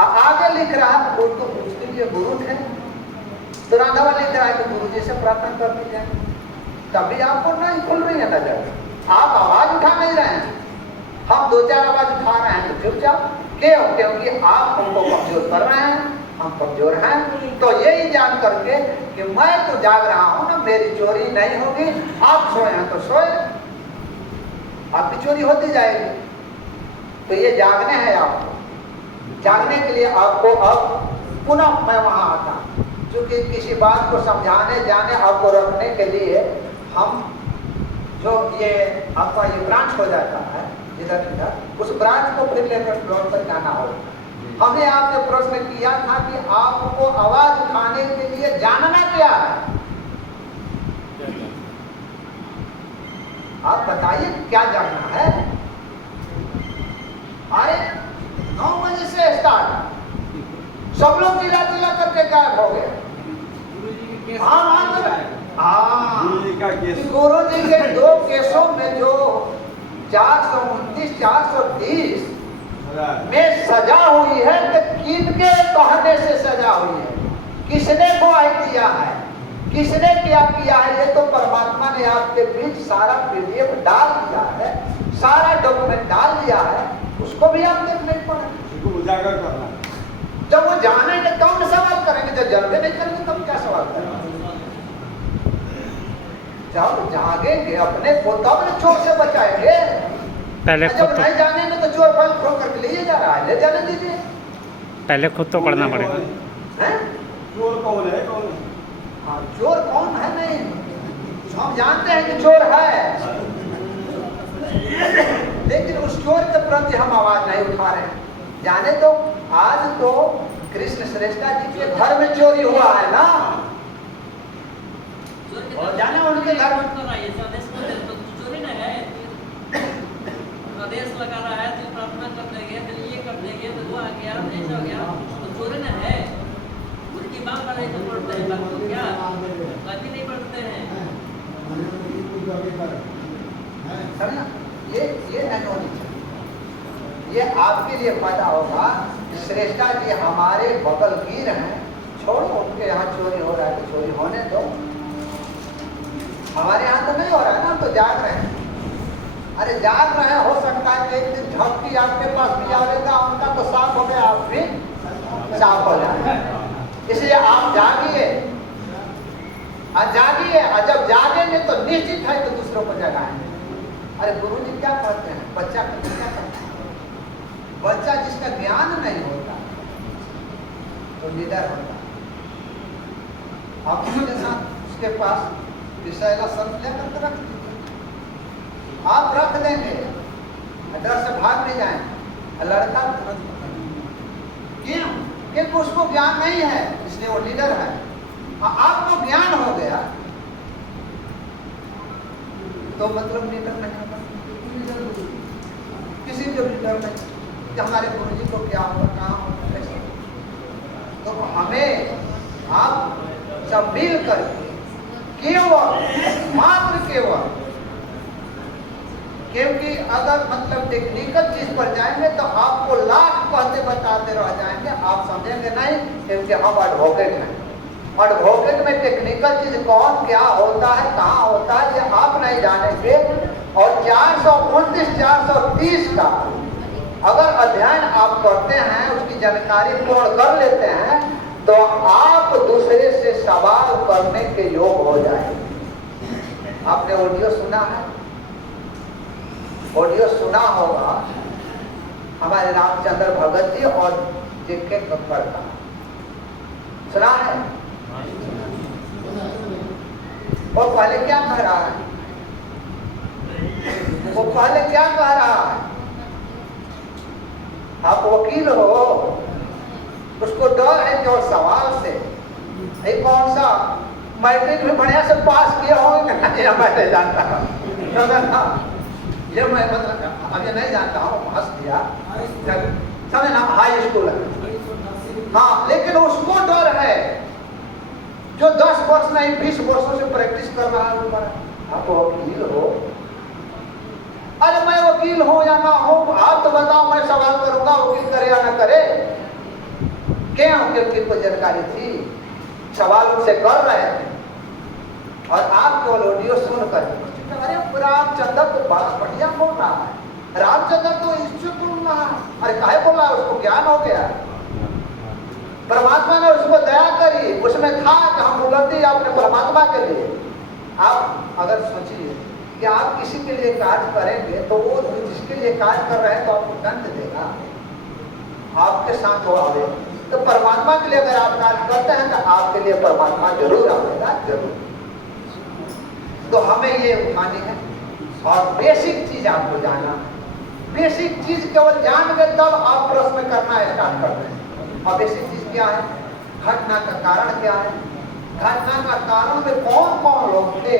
आगे लिख रहा वो तो उसके लिए गुरु थे, तो रांधवा लिख रहा है कि गुरु जी से प्रार्थना कर दी जाए। तभी आपको नहीं खुल रही है नजर, आप आवाज उठा नहीं रहे हैं। हम दो चार आवाज उठा रहे हैं तो चुपचाप, क्यों? क्योंकि आप हमको कमजोर कर रहे हैं, हम कमजोर हैं। तो यही जान करके कि मैं तो जाग रहा हूं ना, मेरी चोरी नहीं होगी, आप सोए हैं तो सोए, आपकी चोरी होती जाएगी। तो ये जागने हैं आपको, जागने के लिए आपको अब पुनः मैं वहां आता, क्योंकि किसी बात को समझाने जाने आपको रखने के लिए हम जो ये आपका ये ब्रांच हो जाता है इधर उधर, उस ब्रांच को फिर लेकर लौट कर जाना होगा। हमने आपसे प्रश्न किया था कि आपको आवाज उठाने के लिए जानना क्या है? आप बताइए क्या जानना है? अरे 9 बजे से स्टार्ट, सब लोग चिल्ला चिल्ला करके गायब हो गए। गुरु जी के 2 केसों में जो 429, 430 में सजा हुई है, तो किनके कहने से सजा हुई है? किसने गवाही दिया है? किसने क्या किया है? ये तो परमात्मा ने आपके बीच सारा पीडीएफ डाल दिया है, सारा डॉक्यूमेंट डाल दिया है, उसको भी आप देख नहीं पड़े। उजागर करना, जब वो जानेंगे तब सवाल करेंगे, जब जानते नहीं करेंगे तब क्या सवाल करेंगे? जब जागेंगे अपने को तब न चोर से बचाएंगे। पहले जब खुद तो नहीं जानेंगे तो चोर फल खो करके लिए जा रहा है, ले जाने दीजिए। पहले खुद तो पढ़ना पड़ेगा। हैं? चोर कौन है? कौन है? हाँ, चोर कौन है? नहीं, हम जानते हैं कि चोर है, लेकिन उस चोर के प्रति हम आवाज नहीं उठा रहे हैं। जाने तो आज तो कृष्ण श्रेष्ठा जी के घर में चोरी हुआ है ना, और जाने उनके घर में चोरी नहीं है, आदेश लगा रहा है तो प्रार्थना कर देंगे, तो ये कर देंगे, तो वो आ गया, ऐसा हो गया, तो चोरी नहीं है। उनकी बात पर तो पढ़ते हैं, बाकी क्या बाकी नहीं पढ़ते हैं। समझना, ये नहीं होनी चाहिए। ये आपके लिए फायदा होगा। श्रेष्ठा जी हमारे बगल गिर हैं, छोड़ो, उनके यहाँ चोरी हो रहा है तो चोरी होने दो, हमारे यहाँ तो नहीं हो रहा है ना, हम तो जाग रहे हैं। अरे जाग रहे हैं, हो सकता है कि एक दिन झपकी आपके पास भी आवेगा, उनका तो साफ हो गया, आप भी साफ हो जाए। इसलिए आप जागिए, जागिए, और जब जागेंगे तो निश्चित है तो दूसरों को जगाएंगे। अरे गुरुजी क्या कहते हैं, बच्चा क्या करता है? बच्चा जिसका ज्ञान नहीं होता तो निडर होता है। आप उसके साथ उसके पास विषय का सर्फ लेकर के रख दीजिए, आप रख देंगे, डर से भाग नहीं जाएंगे। लड़का क्यों? क्योंकि उसको ज्ञान नहीं है, इसलिए वो लीडर है। आपको ज्ञान हो गया तो मतलब लीडर नहीं होगा, किसी को लीडर नहीं कि हमारे गुरु जी को क्या होगा, कहाँ होगा, कैसे। तो हमें आप सब मिल करके केवल मात्र केवल, क्योंकि अगर मतलब टेक्निकल चीज पर जाएंगे तो आपको लाख कहते बताते रह जाएंगे, आप समझेंगे नहीं, क्योंकि हम एडवोकेट हैं। एडवोकेट में टेक्निकल चीज कौन क्या होता है, कहाँ होता है, ये आप नहीं जानेंगे। और 429, 430 का अगर अध्ययन आप करते हैं, उसकी जानकारी पूर्ण कर लेते हैं, तो आप दूसरे से सवाल करने के योग हो जाएंगे। आपने ऑडियो सुना है, ऑडियो सुना होगा हमारे रामचंद्र भगत जी और जेके कक्कड़ का, सुना है? वो पहले क्या कह रहा है? वो पहले क्या कह रहा है? आप वकील हो, उसको डर है केवल सवाल से। ये कौन सा मैट्रिक में बढ़िया से पास किया होगा, मैं नहीं जानता, ये मैं मतलब अभी नहीं जानता हूँ, हंस दिया, समझ ना, हाई स्कूल है। हाँ, लेकिन उसको डर है जो 10 वर्ष नहीं 20 वर्षों से प्रैक्टिस कर रहा है ऊपर। आप वकील हो, अरे मैं वकील हो या ना हो, आप तो बताओ, मैं सवाल करूंगा, वकील करे या ना करे। क्या वकील को जानकारी थी, सवाल उनसे कर रहे थे, और आप केवल ऑडियो सुनकर, अरे रामचंद्र तो बड़ा बढ़िया बोल रहा है, रामचंद्र तो इससे बोल रहा है, अरे काहे बोल रहा है, उसको ज्ञान हो गया, परमात्मा ने उसको दया करी, उसमें था कि हम बुलंदी अपने परमात्मा के लिए। आप अगर सोचिए कि आप किसी के लिए कार्य करेंगे तो वो जिसके लिए कार्य कर रहे हैं तो आपको दंड देगा, आपके साथ हो आवे। तो परमात्मा के लिए अगर आप कार्य करते हैं तो आपके लिए परमात्मा जरूर आवेगा, जरूर। तो हमें ये उठानी है, और बेसिक चीज आपको जानना है। बेसिक चीज केवल जान गए तब आप प्रश्न करना स्टार्ट कर रहे हैं। अब बेसिक चीज क्या है, घटना का कारण क्या है, घटना का कारण में कौन कौन लोग थे,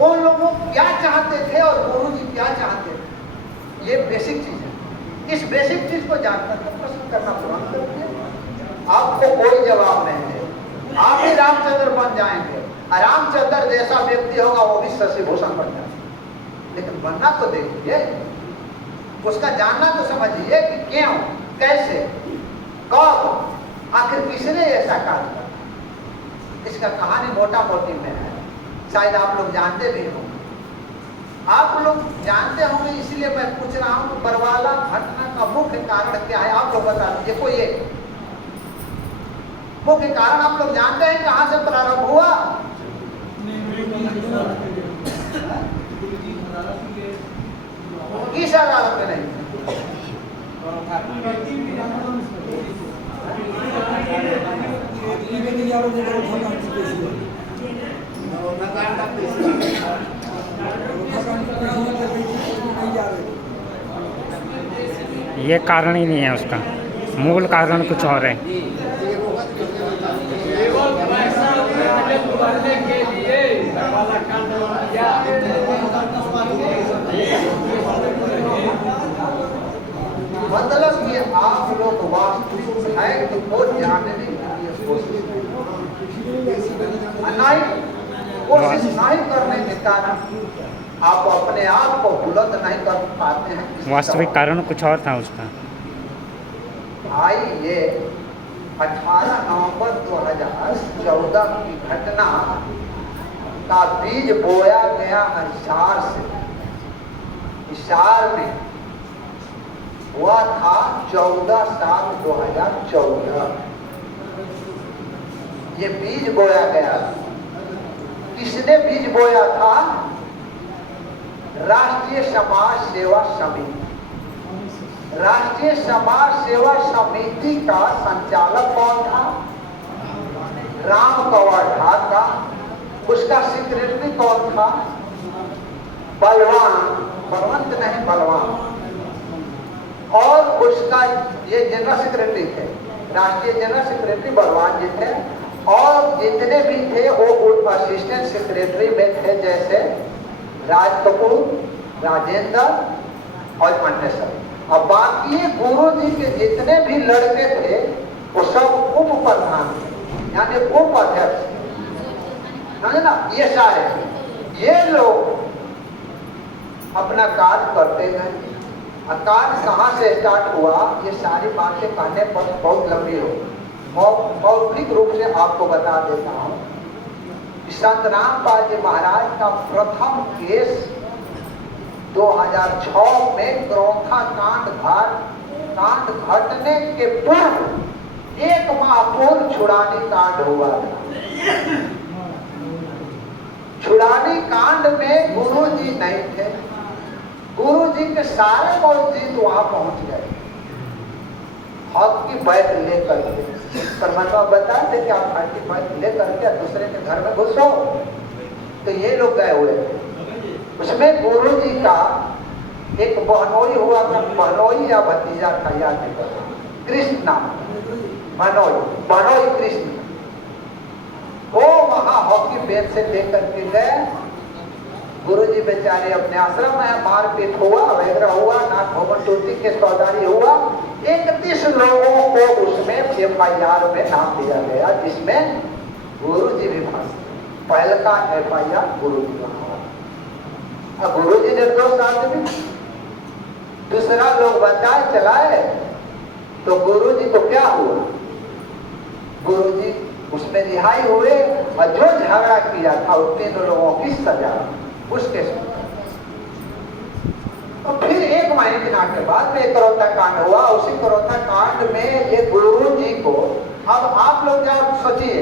उन लोगों क्या चाहते थे और गुरु जी क्या चाहते थे, ये बेसिक चीज है। इस बेसिक चीज को जानकर तो प्रश्न करना तुरंत करते, आपको कोई जवाब नहीं है, आप ही रामचंद्र बन जाएंगे। रामचंद्र जैसा व्यक्ति होगा वो भी शशिभूषण बन जाएगा, लेकिन बनना तो देखिए, उसका जानना तो समझिए कि क्यों, कैसे, कब, आखिर किसने ऐसा कार्य किया। इसका कहानी मोटा मोटी में है, शायद आप लोग जानते भी होंगे, आप लोग जानते होंगे, इसलिए मैं पूछ रहा हूं बरवाला घटना का मुख्य कारण क्या है, आप लोग बता दीजिए। कोई एक मुख्य कारण आप लोग जानते हैं कहां से प्रारंभ हुआ? किस अदालत में नहीं, ये कारण ही नहीं है उसका, मूल कारण कुछ और है। मतलब ये आप लोग वास्तविक है कि वो जानने के लिए कोशिश नहीं करने के कारण आप अपने आप को बुलंद नहीं कर पाते हैं। वास्तविक कारण कुछ और था उसका। भाई ये 18 नवंबर 2014 की घटना का बीज बोया गया हिसार से, हिसार में हुआ था 14/7/2014। ये बीज बोया गया, किसने बीज बोया था? राष्ट्रीय समाज सेवा समिति। राष्ट्रीय समाज सेवा समिति का संचालक कौन था? राम कंवर ढाका। उसका सेक्रेटरी कौन था? बलवान, बलवंत नहीं बलवान। और उसका ये जनरल सेक्रेटरी थे, राष्ट्रीय जनरल सेक्रेटरी बलवान जी थे, और जितने भी थे वो असिस्टेंट सेक्रेटरी में थे, जैसे राज कपूर, राजेंद्र और मंडेसर। अब बाकी गुरु जी के जितने भी लड़के थे वो सब उप प्रधान थे, यानी उप अध्यक्ष, समझे ना। ये सारे ये लोग अपना कार्य करते गए। कार्य कहाँ से स्टार्ट हुआ, ये सारी बातें कहने पर बहुत लंबी हो, मौखिक रूप से आपको बता देता हूँ। संत रामपाल जी महाराज का प्रथम केस 2006 में ग्रोथा कांड घटने के पूर्व 1 माह पूर्व छुड़ानी कांड हुआ था। छुड़ानी कांड में गुरु जी नहीं थे, गुरु जी के सारे मौजूद वहां पहुंच गए, हक की बैठ लेकर के। परमात्मा बताते कि आप हक की बैठ लेकर के दूसरे के घर में घुसो, तो ये लोग गए हुए थे। उसमें गुरु जी का एक बहनोई हुआ था, बहनोई या भतीजा था, याद नहीं कर, कृष्ण नाम, बहनोई कृष्ण। वो वहां हॉकी बेद से लेकर के गए। गुरु जी बेचारे अपने आश्रम में, मारपीट हुआ, वगैरह हुआ, नाक भवन टूटी के सौदारी हुआ। 31 लोगों को उसमें FIR में नाम दिया गया, जिसमें गुरु जी भी फंसे। पहल का FIR गुरु जी का हुआ। अब गुरु जी निर्दोष आदमी, दूसरा लोग बचाए चलाए, तो गुरु जी को क्या हुआ? गुरु जी उसमें रिहाई हुए, और जो झगड़ा किया था उन 3 लोगों की सजा उसके साथ। तो फिर 1 महीने के बाद में करोता कांड हुआ। उसी करोता कांड में ये गुरु जी को, अब आप लोग क्या सोचिए,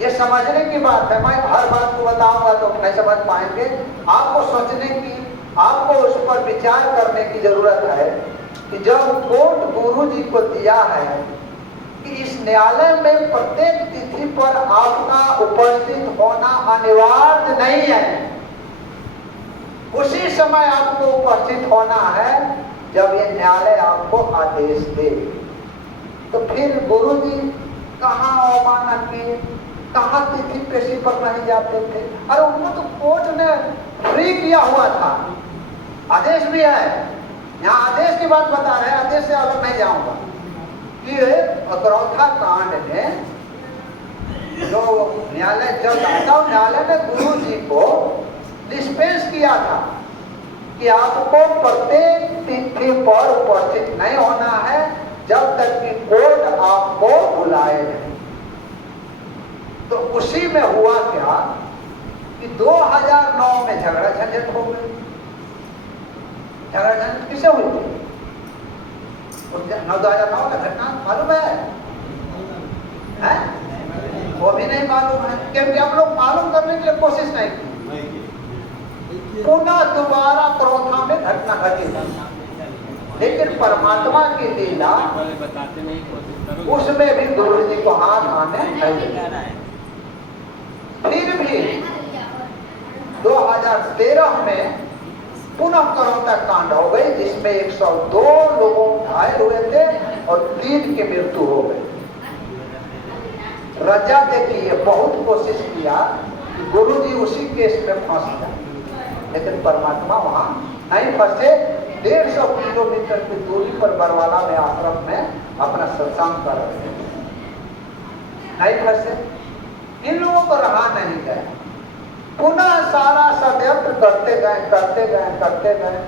ये समझने की बात है। मैं हर बात को बताऊंगा तो नहीं समझ पाएंगे। आपको सोचने की, आपको उस पर विचार करने की जरूरत है कि जब कोर्ट गुरु जी को दिया है कि इस न्यायालय में प्रत्येक तिथि पर आपका उपस्थित होना अनिवार्य नहीं है, उसी समय आपको उपस्थित होना है जब ये न्यायालय आपको आदेश दे। तो फिर गुरु जी कहाँ अवमानना किए, कहाँ तिथि पेशी पर नहीं जाते थे। अरे उनको तो कोर्ट ने फ्री किया हुआ था, आदेश भी है। यहाँ आदेश की बात बता रहे हैं, आदेश से अलग नहीं जाऊंगा कि अकरौथा कांड में जो न्यायालय चल रहा था, न्यायालय ने गुरु जी को डिस्पेंस किया था कि आपको प्रत्येक तिथि पर उपस्थित नहीं होना है जब तक कि कोर्ट आपको बुलाए नहीं। तो उसी में हुआ क्या कि 2009 में झगड़ा झंझट हो गई। झगड़ा झंझट किसे हुई थी? 2009 का घटना मालूम है? वो भी नहीं मालूम है, क्योंकि आप लोग मालूम करने के लिए कोशिश नहीं की। पुनः दोबारा क्रोधा में घटना घटी, लेकिन परमात्मा की लीला उसमें भी गुरु जी को हाथ आने नहीं दिया। फिर भी 2013 में पुनः क्रोधा कांड हो गई, जिसमें 102 लोगों घायल हुए थे और 3 की मृत्यु हो गई। रजा देखिए, बहुत कोशिश किया कि गुरु जी उसी केस में फंस जाए, लेकिन परमात्मा वहां नहीं फंसे। 150 किलोमीटर की दूरी पर बरवाला में आश्रम में अपना सत्संग कर रहे थे, नहीं फंसे। इन लोगों को रहा नहीं गया, पुनः सारा षड्यंत्र करते गए।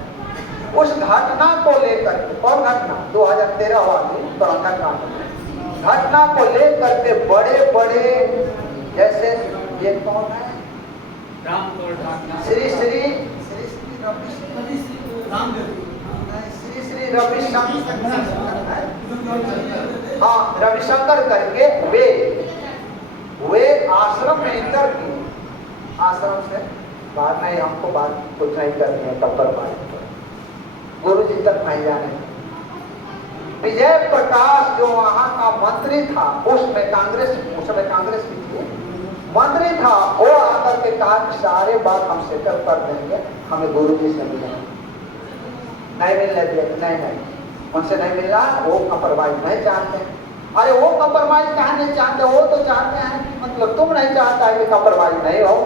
उस घटना को लेकर के, कौन घटना? 2013 वाली कोरोना कांड में घटना को लेकर के बड़े जैसे ये कौन है, श्री रविशंकर करके वे आश्रम में इंटर किए। आश्रम से बात नहीं, हमको बात कुछ नहीं करनी है, तब पर बात गुरु जी तक नहीं जाने। विजय प्रकाश जो वहां का मंत्री था, उसमें कांग्रेस की थी, मंत्री था, वो आकर के कहा कि सारे बात हम सेटल कर देंगे, हमें गुरु जी से मिलना नहीं मिलने दिया। नहीं, उनसे नहीं मिलना, वो कंप्रोमाइज नहीं चाहते। अरे वो कंप्रोमाइज कहाँ नहीं चाहते? वो तो चाहते हैं कि मतलब तुम नहीं चाहता है कि कंप्रोमाइज नहीं हो,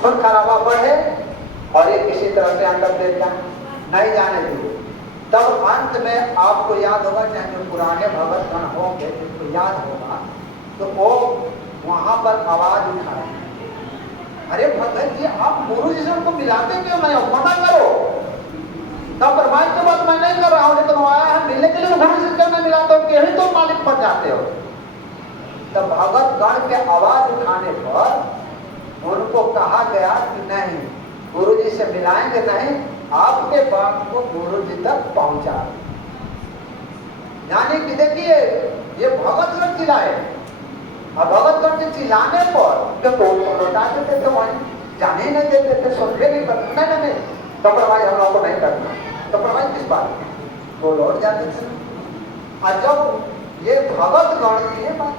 खुद खराबा बढ़े और ये किसी तरह से अंदर दे जाए, नहीं जाने दिए। तब अंत में आपको याद होगा, चाहे जो पुराने भगत गण होंगे जिनको याद होगा, तो वो वहां पर आवाज उठाए, अरे भगत जी आप गुरु जी से उनको मिलाते क्यों नहीं हो? मना करो। कंप्रोमाइज की बात मैं नहीं कर रहा हूँ, लेकिन वो आया है मिलने के लिए, गुरु जी से क्यों नहीं मिलाते हो? यही तो मालिक बन जाते हो। तब भगत गण के आवाज उठाने पर उनको कहा गया कि नहीं, गुरु जी से मिलाएंगे नहीं, आपके बात को गुरु जी तक पहुंचा। यानी कि देखिए, ये भगतगण चिल्लाए, और भगतगण के चिल्लाने पर तो लौटा देते थे, वहीं जाने ही नहीं देते थे, सुनते नहीं करते। नहीं, कंप्रोमाइज हम लोगों को नहीं करना। कंप्रोमाइज किस बात में? वो लौट जाते थे। और जब ये भगतगण ये बात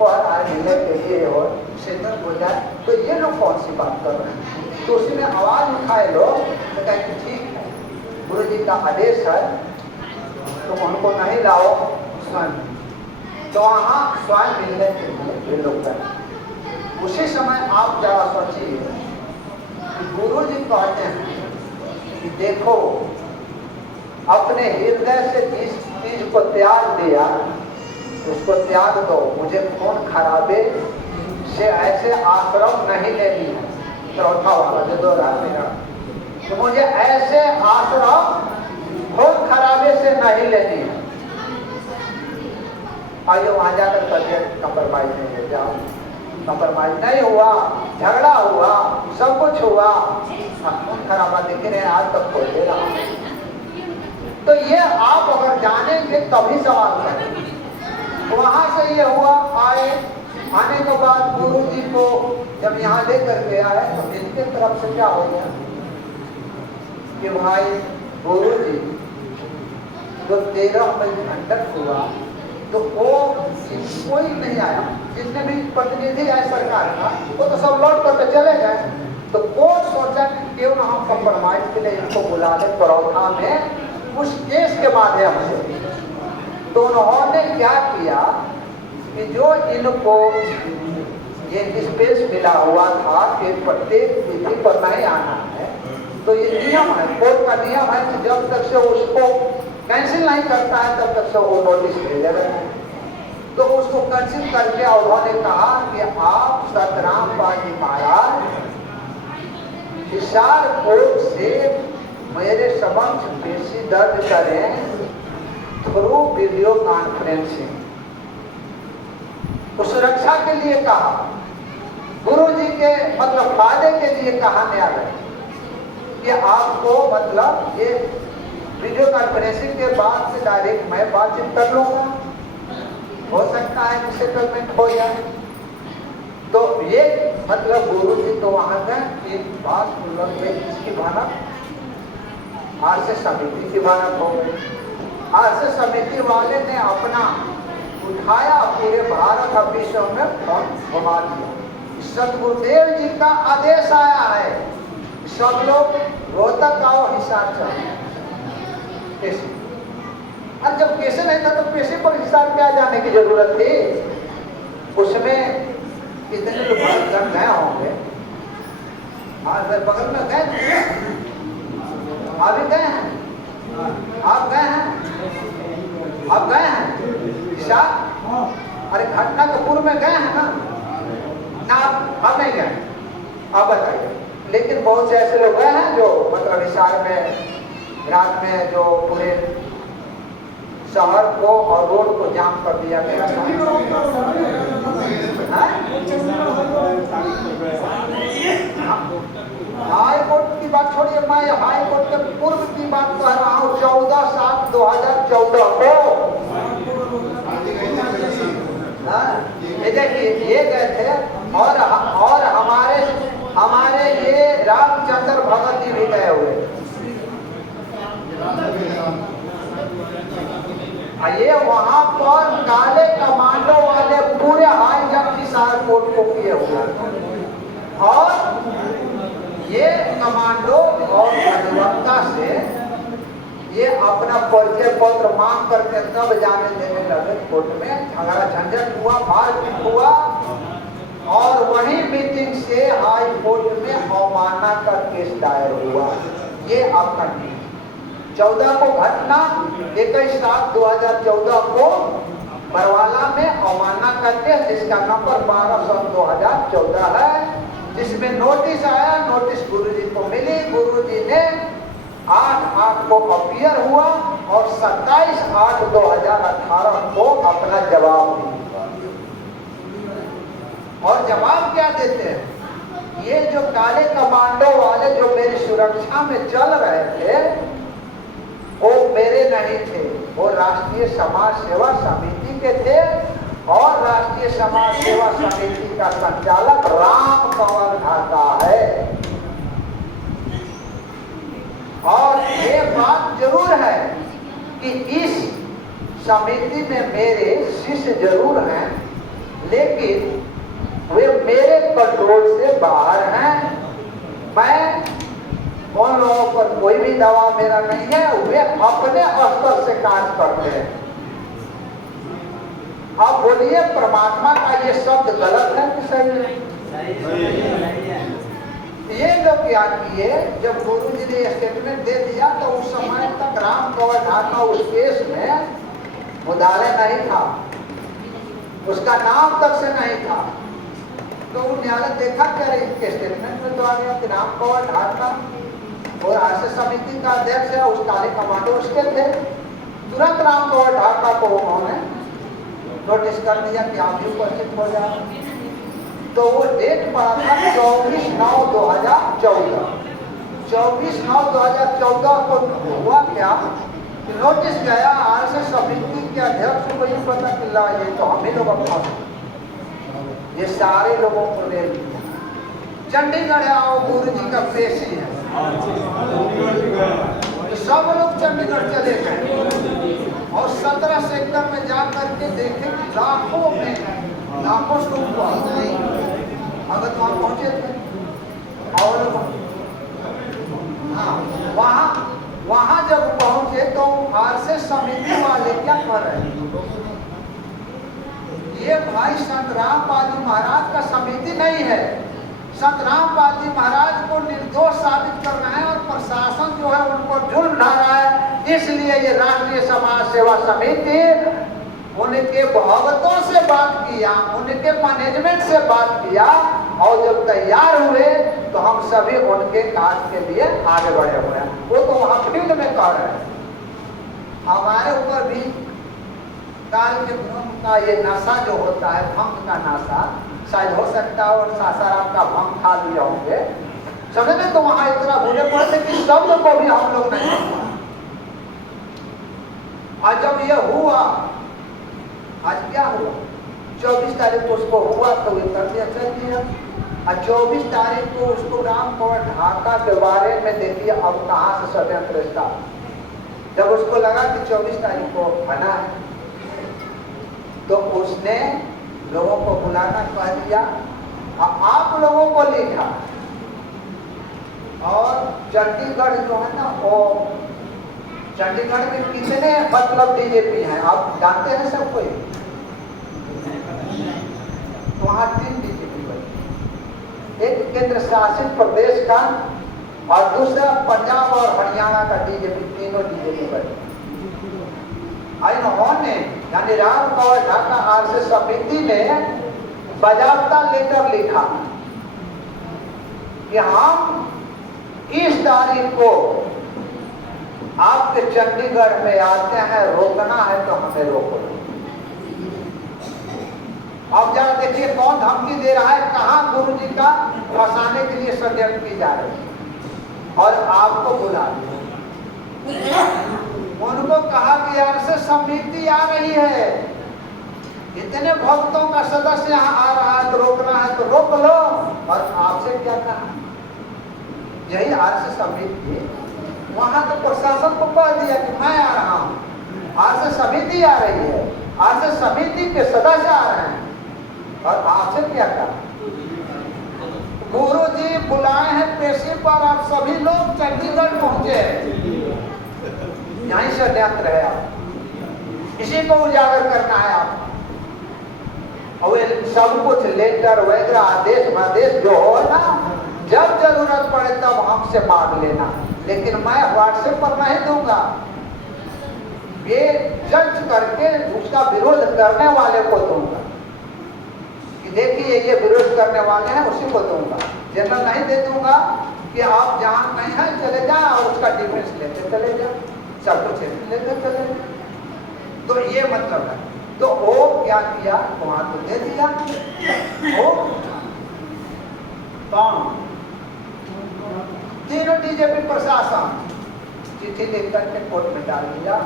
पर आए मिलने के लिए और सेटल हो जाए, तो ये लोग कौन सी बात कर रहे हैं? तो उसी में आवाज उठाए लोग, तो कहें कि ठीक है, गुरु जी का आदेश है, तुम उनको नहीं लाओ स्वयं। तो वहाँ स्वयं मिलने के लिए ये लोग गए। उसी समय आप जरा सोचिए कि गुरु जी कहते हैं कि देखो, अपने हृदय से जिस चीज को त्याग दिया उसको त्याग दो। मुझे खून खराबे से ऐसे आश्रम नहीं लेनी है, चौथा वाला जो 2 रात मेरा, तो मुझे ऐसे आश्रम खून खराबे से नहीं लेनी है। आइए वहां जाकर करिए, कंप्रोमाइज नहीं हो जाओ। कंप्रोमाइज नहीं हुआ, झगड़ा हुआ, सब कुछ हुआ, खून खराबा देख रहे हैं, आज तक खोल दे रहा हूं। तो ये आप अगर जानेंगे तभी सवाल करेंगे। वहां से ये हुआ, आने के बाद गुरु जी को जब यहाँ लेकर के आए, तो इनके तरफ से क्या हो गया कि भाई गुरु जी जो 13 में घंटक हुआ, तो वो कोई नहीं आया, जितने भी प्रतिनिधि आए सरकार का, वो तो सब लौट करके चले गए। तो कोर्ट सोचा कि क्यों ना हम कंप्रोमाइज के लिए इनको बुला ले, परोठा में उस केस के माध्यम से तो उन्होंने क्या किया कि जो इनको ये स्पेस मिला हुआ था कि प्रत्येक तिथि पर नहीं आना है, तो ये नियम है, कोर्ट का नियम है कि जब तक से उसको कैंसिल नहीं करता है तब तक से वो नोटिस भेजे रहते हैं। तो उसको कैंसिल करके उन्होंने कहा कि आप सतराम बाजी महाराज हिसार कोर्ट से मेरे समक्ष पेशी दर्ज करें थ्रू वीडियो कॉन्फ्रेंसिंग। तो सुरक्षा के लिए कहा, गुरु जी के मतलब फायदे के लिए कहा न्यायालय कि आपको मतलब ये वीडियो कॉन्फ्रेंसिंग के बाद से डायरेक्ट मैं बातचीत कर लूंगा, हो सकता है कि सेटलमेंट हो जाए। तो ये मतलब गुरु जी तो वहां गए, एक बात लग गई, इसकी भनक आरसे समिति की भनक हो गई। आरसे समिति वाले ने अपना उठाया, पूरे भारत और विश्व में फोन घुमा दिया। सतगुरुदेव जी का आदेश आया है, सब लोग रोहतक आओ हिसार चलो। और जब कैसे नहीं था तो पैसे पर हिसार पे आ जाने की जरूरत थी। उसमें कितने लोग गए होंगे, बगल में गए, अभी गए हैं, आप गए हैं, आप गए हैं हिसार? अरे घटना के पूर्व में गए हैं ना आप नहीं गए, आप बताइए। लेकिन बहुत से ऐसे लोग गए हैं जो मतलब हिसार में रात में जो पूरे शहर को और रोड को जाम कर दिया गया था। हाई कोर्ट की बात छोड़िए, मैं हाई कोर्ट के पूर्व की बात कह रहा हूँ। 14/7/2014 को ये देखिए ये गए थे और हमारे ये रामचंद्र भगत जी भी गए हुए। ये वहां पर काले कमांडो वाले पूरे हाई जंप हिसार कोर्ट को किए हुए और ये कमांडो और अधिवक्ता से ये अपना परिचय पत्र मांग करके तब जाने देने लगे कोर्ट में। झगड़ा झंझट हुआ, मारपीट हुआ और वही मीटिंग से हाई कोर्ट में अवमानना का केस दायर हुआ। ये आपका 14 को घटना 21/7/2014 को बरवाला में अवमानना का केस, जिसका नंबर 12/2014 है, जिसमें नोटिस आया। नोटिस गुरुजी को मिली, गुरुजी ने 8/8 को अपीयर हुआ और 27/8/2018 को अपना जवाब दिया। और जवाब क्या देते हैं? ये जो काले कमांडो वाले जो मेरी सुरक्षा में चल रहे थे वो मेरे नहीं थे, वो राष्ट्रीय समाज सेवा समिति के थे और राष्ट्रीय समाज सेवा समिति का संचालक राम कंवर ढाका है। और ये बात जरूर है कि इस समिति में मेरे शिष्य जरूर हैं, लेकिन वे मेरे कंट्रोल से बाहर हैं। मैं उन लोगों पर कोई भी दबाव मेरा नहीं है, वे अपने स्तर से कार्य करते हैं। अब बोलिए, परमात्मा का ये शब्द गलत है कि सही है? ये लोग क्या किए, जब गुरु जी ने स्टेटमेंट दे दिया तो उस समय तक राम कंवर ढाका उस केस में मुदाले नहीं था, उसका नाम तक से नहीं था। तो न्यायालय देखा क्या रही स्टेटमेंट में तो आ गया कि राम कंवर ढाका और आरसे समिति का अध्यक्ष है, उस काले कमांडो उसके थे। तुरंत राम कंवर ढाका को उन्होंने नोटिस कर दिया कि आप भी उपस्थित हो जाए। तो वो डेट पड़ा था 24/9/2014। 24/9/2014 को हुआ क्या कि नोटिस गया आरसे समिति के अध्यक्ष को, ये पता चला ये तो हम ही लोग अपना ये सारे लोगों को ले लिया। चंडीगढ़ आओ, गुरु जी का पेशी है, तो सब लोग चंडीगढ़ चले गए और 17 सेक्टर में जा करके देखे लाखों से ऊपर अगर वहां पहुंचे थे और हाँ वहां जब पहुंचे पहुंचे तो आरएसएस समिति वाले क्या कर रहे हैं? ये भाई संत रामपाल जी महाराज का समिति नहीं है। संत रामपाल जी महाराज को निर्दोष साबित करना है और प्रशासन जो है उनको जुल्म ढा रहा है। इसलिए ये राष्ट्रीय समाज सेवा समिति उनके भगतों से बात किया, उनके मैनेजमेंट से बात किया और जब तैयार हुए तो हम सभी उनके काज के लिए आगे बढ़े हुए हैं। वो तो वहां फील्ड में कह रहे हैं। हमारे ऊपर भी काल के भ्रम का ये नशा जो होता है, भंग का नशा, शायद हो सकता है और सासाराम का भंग खा लिए होंगे, समझे ना। तो वहां इतना भूले पड़ते कि शब्द को भी हम लोग नहीं सुना। और जब ये हुआ, आज क्या हुआ, 24 तारीख को उसको हुआ तो ये कर दिया, चल दिया। और 24 तारीख को उसको राम कंवर ढाका के बारे में देखिए अब कहां से षड्यंत्र स्टार्ट। जब उसको लगा कि 24 तारीख को बना है तो उसने लोगों को बुलाना कह दिया और आप लोगों को लिखा। और चंडीगढ़ जो है ना, वो चंडीगढ़ में कितने मतलब बीजेपी हैं आप जानते हैं सब कोई? वहां 3 बीजेपी बनी, एक केंद्र शासित प्रदेश का और दूसरा पंजाब और हरियाणा का बीजेपी, तीनों बीजेपी बनी। इन्होंने यानी राम कंवर ढाका आरएसएस समिति ने बाजाबता लेटर लिखा कि हम इस तारीख को आपके चंडीगढ़ में आते हैं, रोकना है तो हमें रोको। अब जरा देखिए कौन धमकी दे रहा है, कहां गुरु जी का फंसाने के लिए षड्यंत्र की जा रही है। और आपको बुला दिया, उनको कहा कि आरएसएस समिति आ रही है, इतने भक्तों का सदस्य यहाँ आ रहा है तो रोकना है तो रोक लो। और आपसे क्या कहा, यही आरएसएस समिति वहां तो प्रशासन को कह दिया कि मैं आ रहा हूँ, आरएसएस समिति आ रही है, आरएसएस समिति के सदस्य आ रहे हैं। और आपसे क्या कहा, गुरु जी बुलाए हैं पेशी पर, आप सभी लोग चंडीगढ़ पहुंचे, यहीं षड्यंत्र है, आप इसी को उजागर करना है आप। और सब कुछ लेटर वगैरह आदेश जो हो ना, जब जरूरत पड़े तब हमसे मांग लेना, लेकिन मैं व्हाट्सएप पर नहीं दूंगा। ये जज करके उसका विरोध करने वाले को दूंगा कि देखिए ये विरोध करने वाले हैं, उसी को दूंगा। जनरल नहीं दे दूंगा कि आप जहां नहीं है चले जाए और उसका डिफेंस लेते चले जाए, सब कुछ लेते चले जाए। तो ये मतलब है। तो वो क्या किया, वहां तो दे दिया, वो कौन, तीनों बीजेपी प्रशासन चिट्ठी लिख करके कोर्ट में डाल दिया।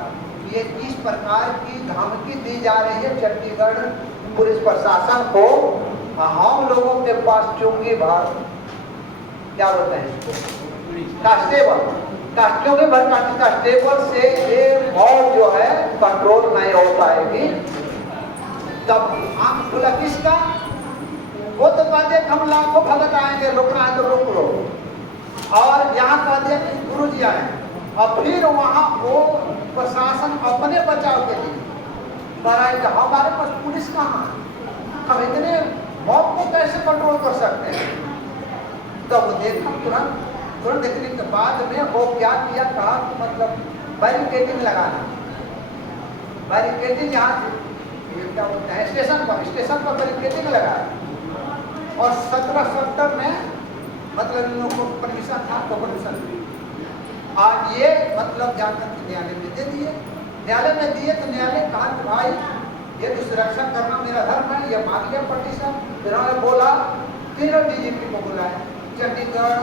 ये किस प्रकार की धमकी दी जा रही है चंडीगढ़ पुलिस प्रशासन को। हम लोगों के पास चुंगी भर क्या बोलते हैं, कांस्टेबल, क्योंकि कांस्टेबल से ये मॉब जो है कंट्रोल नहीं हो पाएगी। तब आंख खुला किसका, वो तो कहते हम लाखों भगत आएंगे, रोकना है तो रोक लो। और यहाँ कह दिया कि गुरु जी आए, और फिर वहाँ वो प्रशासन अपने बचाव के लिए कराए कि हमारे पास पुलिस कहाँ है, हम इतने मॉब को कैसे कंट्रोल कर सकते हैं। तब वो देखा तुरंत देखने के बाद में वो क्या किया, कहा कि मतलब बैरिकेडिंग लगाना, बैरिकेडिंग यहाँ क्या बोलते हैं स्टेशन पर बैरिकेडिंग लगाया। और 17 सेक्टर में मतलब इन लोगों को परमिशन था तो परमिशन दी। आज ये मतलब जाकर के न्यायालय में दे दिए, न्यायालय में दिए तो न्यायालय कहा कि भाई ये तो सुरक्षा करना मेरा धर्म है, ये मांग लिया प्रतिशत। इन्होंने बोला, तीनों डीजीपी को बुलाया, चंडीगढ़,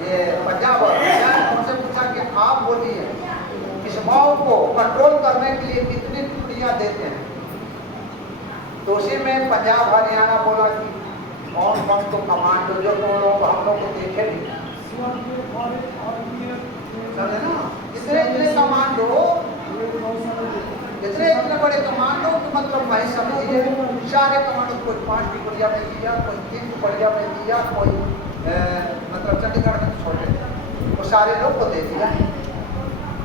ये पंजाब और उनसे पूछा कि आप बोलिए इस मॉब को कंट्रोल करने के लिए कितनी टुकड़ियां देते हैं। तो उसी में पंजाब हरियाणा बोला कि कौन तो कमांडो जो तो लोग हम लोग को देखे नहीं, समझे ना, इतने कमांडो, इतने बड़े कमांडो तो मतलब मैं समझिए सारे कमांडो, कोई 5 टुकड़िया में दिया, कोई 3 टुकड़िया में दिया, कोई मतलब चंडीगढ़ में छोड़े, वो सारे लोग को दे दिया।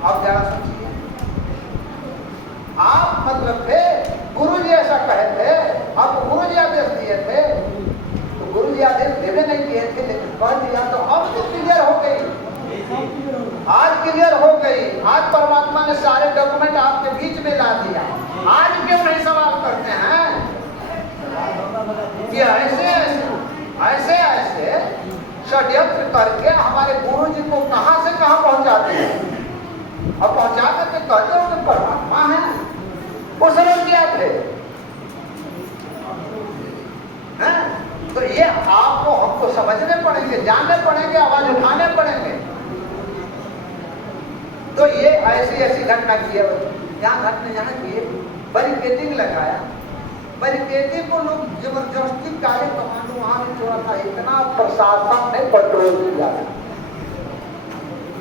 अब जरा सोचिए, आप मतलब थे, गुरु जी ऐसा कहे थे, आपको गुरु जी आदेश दिए थे, तो गुरु जी आदेश देवे नहीं दिए थे, लेकिन कह दिया तो अब तो क्लियर हो गई, आज क्लियर हो गई। आज परमात्मा ने सारे डॉक्यूमेंट आपके बीच में ला दिया। आज क्यों नहीं सवाल करते हैं कि ऐसे ऐसे षड्यंत्र करके हमारे गुरु जी को कहां से कहां पहुंचाते हैं, और पहुंचा करके कहते हो कि परमात्मा है। वो समझ क्या थे हैं? तो ये आपको हमको समझने पड़ेंगे, जानने पड़ेंगे, आवाज उठाने पड़ेंगे। तो ये ऐसी घटना की है, यहाँ घटना यहाँ की बैरिकेडिंग लगाया, बैरिकेडिंग को लोग जबरदस्ती काले कमांडो वहां भी छोड़ा था, इतना प्रशासन ने पेट्रोल दिया,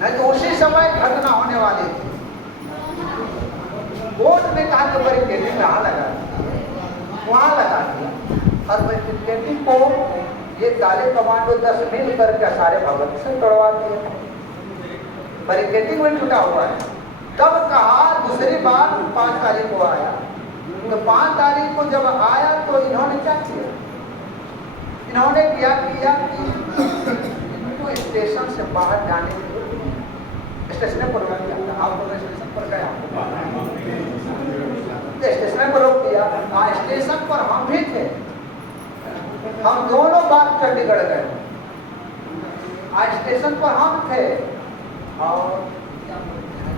नहीं तो उसी समय घटना होने वाली थी। कोर्ट ने कहा कि बैरिकेडिंग वहां लगा दिया, वहां लगा दिया, और बैरिकेडिंग को ये काले कमांडो 10 मिल करके सारे भगत से तोड़वा दिया। बैरिकेडिंग में टूटा हुआ है। तब कहा दूसरी बार 5 तारीख को आया, तो 5 तारीख को जब आया तो इन्होंने क्या किया, इन्होंने क्या किया कि इनको स्टेशन से बाहर जाने के लिए स्टेशन पर रोक दिया। आप लोग स्टेशन पर गए, तो स्टेशन पर रोक दिया। स्टेशन पर हम भी थे, हम दोनों बार चंडीगढ़ गए। स्टेशन पर हम थे, और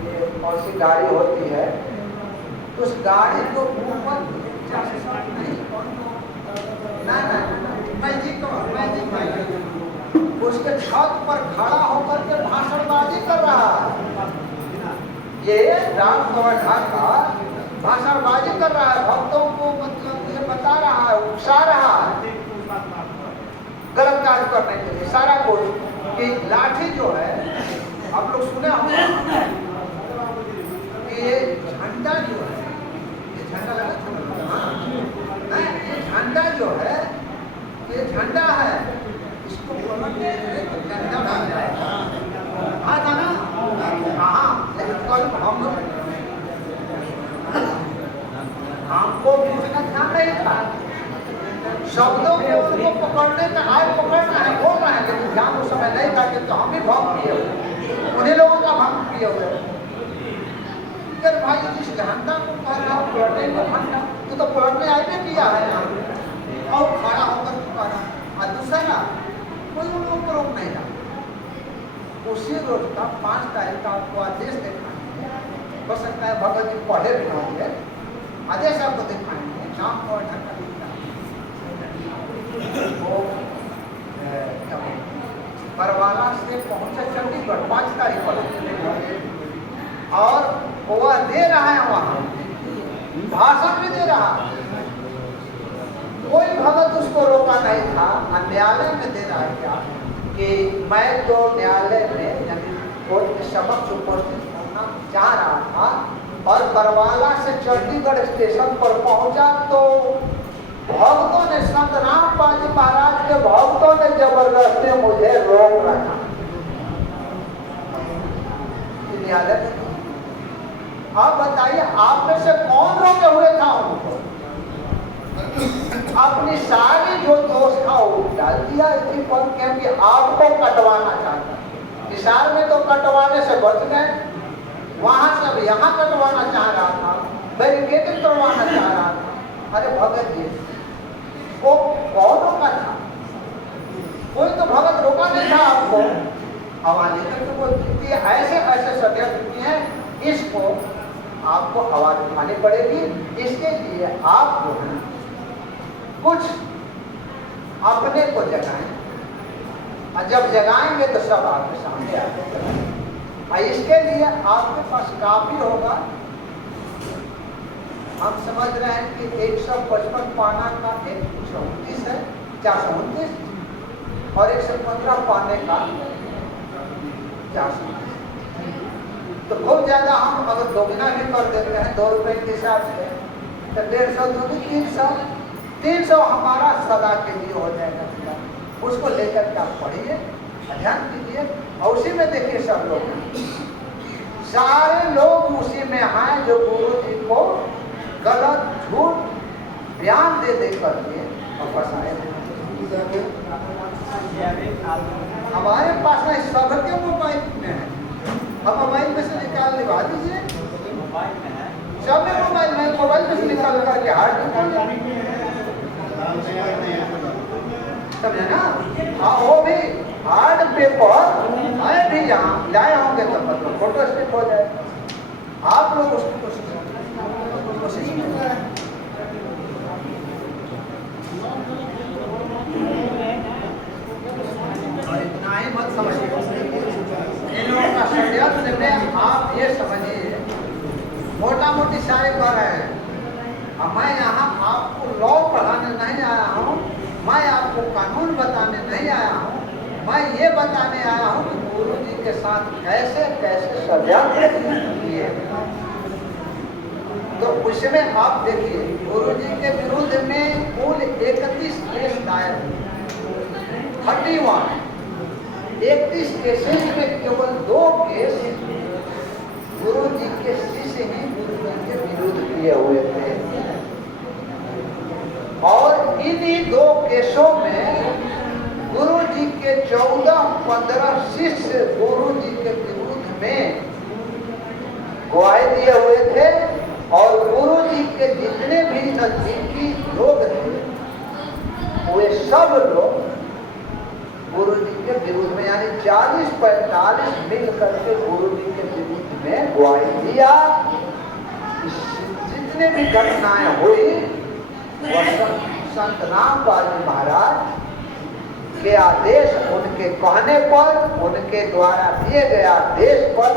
ये कौन सी गाड़ी होती है, उस गाड़ी को ऊपर उसके छत पर खड़ा होकर के भाषणबाजी कर रहा है। ये राम कुमार ढाका भाषणबाजी कर रहा है, भक्तों को मतलब ये बता रहा है, उकसा रहा है गलत कार्य करने के लिए। सारा कुछ कि लाठी जो है, आप लोग सुना होगा कि ये झंडा जो है, ये झंडा लगा, ये झंडा जो है, ये झंडा है, इसको पकड़ने झंडा डाल जाएगा। हाँ था ना, हाँ, लेकिन कल हमको पूछना ध्यान नहीं था, शब्दों को उनको पकड़ने का आज पकड़ना है, बोल रहे हैं, लेकिन ध्यान उस समय नहीं था कि तो हम भी भंग किए उन्हीं लोगों का भंग किए हुए। फिर भाई जिस झंडा को कह रहा हूँ पलटने को घंटा, तो पलटने आगे किया है यहाँ, और खड़ा होकर चुका रहा। और दूसरा कोई उन लोगों को रोक नहीं रहा। उसी रोज का 5 तारीख का आपको आदेश दिखाएंगे, हो सकता है भगत जी पढ़े भी होंगे, आदेश आपको दिखाएंगे। शाम को ढंगा वो बरवाला से पहुंचे चंडीगढ़ 5 तारीख को, और वह दे रहा है, वहां भाषण भी दे रहा है। कोई भगत उसको रोका नहीं था। न्यायालय में दे रहा है क्या कि मैं तो न्यायालय में यानी कोर्ट के समक्ष उपस्थित होना चाह रहा था, और बरवाला से चंडीगढ़ स्टेशन पर पहुंचा तो भक्तों ने, संत रामपाल जी महाराज के भक्तों ने जबरदस्ती मुझे रोक रखा। अब बताइए, आप में से कौन रोके हुए था उनको? अपनी सारी जो दोष था वो डाल दिया इसी पर, क्योंकि आपको कटवाना चाहता। हिसार में तो कटवाने से बच गए, वहां से अब यहाँ कटवाना चाह रहा था, बैरिकेडिंग करवाना चाह रहा था। अरे भगत जी को कौन रोका था? कोई तो भगत रोका नहीं था आपको। आवाज लेकर के बोलती है, ऐसे ऐसे षड्यंत्र हैं, इसको आपको आवाज उठानी पड़ेगी। इसके लिए आप जो है कुछ अपने को जगाएं, और जब जगाएंगे तो सब आपके सामने आएंगे। इसके लिए आपके पास काफी होगा। हम समझ रहे हैं कि 155 पाना का 129 है, 429, और 115 पाने का 429। तो बहुत ज्यादा हम अगर दोगुना भी कर देते हैं 2 रुपए के हिसाब से, तो 150 दूनी 300 हमारा सदा के लिए हो जाएगा। उसको लेकर के आप पढ़िए, ध्यान कीजिए, और उसी में देखिए सब लोग सारे लोग उसी में हैं जो गुरु जी को गलत झूठ बयान दे दे करके वापस आए। हमारे पास में सबके मोबाइल में है, हम मोबाइल में से निकाल दिवा दीजिए। सब में मोबाइल में, मोबाइल में से निकाल करके हार्ड निकाल, समझे ना? हाँ, वो भी हार्ड पेपर मैं भी यहाँ लाए होंगे तो मतलब फोटो स्टेट हो जाए। आप लोग उसकी कोशिश करें। इतना ही मत समझिए, इन लोगों का षड्यंत्र में आप ये समझिए, मोटा मोटी सारे कर रहे हैं। अब मैं यहाँ आपको लॉ पढ़ाने नहीं आया हूँ, मैं आपको कानून बताने नहीं आया हूँ, मैं ये बताने आया हूँ कि गुरु जी के साथ कैसे कैसे षड्यंत्र किए। तो उसमें आप देखिए, गुरु जी के विरुद्ध में कुल 31 केस दायर, 31 31 केसेस में केवल 2 केस गुरु जी के शिष्य ही गुरु जी के विरुद्ध किए हुए थे, और इन्हीं 2 केसों में गुरु जी के 14-15 शिष्य गुरु जी के विरुद्ध में गवाही दिए हुए थे, और गुरु जी के जितने भी नजदीकी लोग थे वे सब लोग गुरु जी के विरुद्ध में, यानी 40-45 मिल करके गुरु जी के विरुद्ध में गवाही दिया। जितने भी घटनाएं हुई वह संत रामपाल महाराज के आदेश, उनके कहने पर, उनके द्वारा दिए गए आदेश पर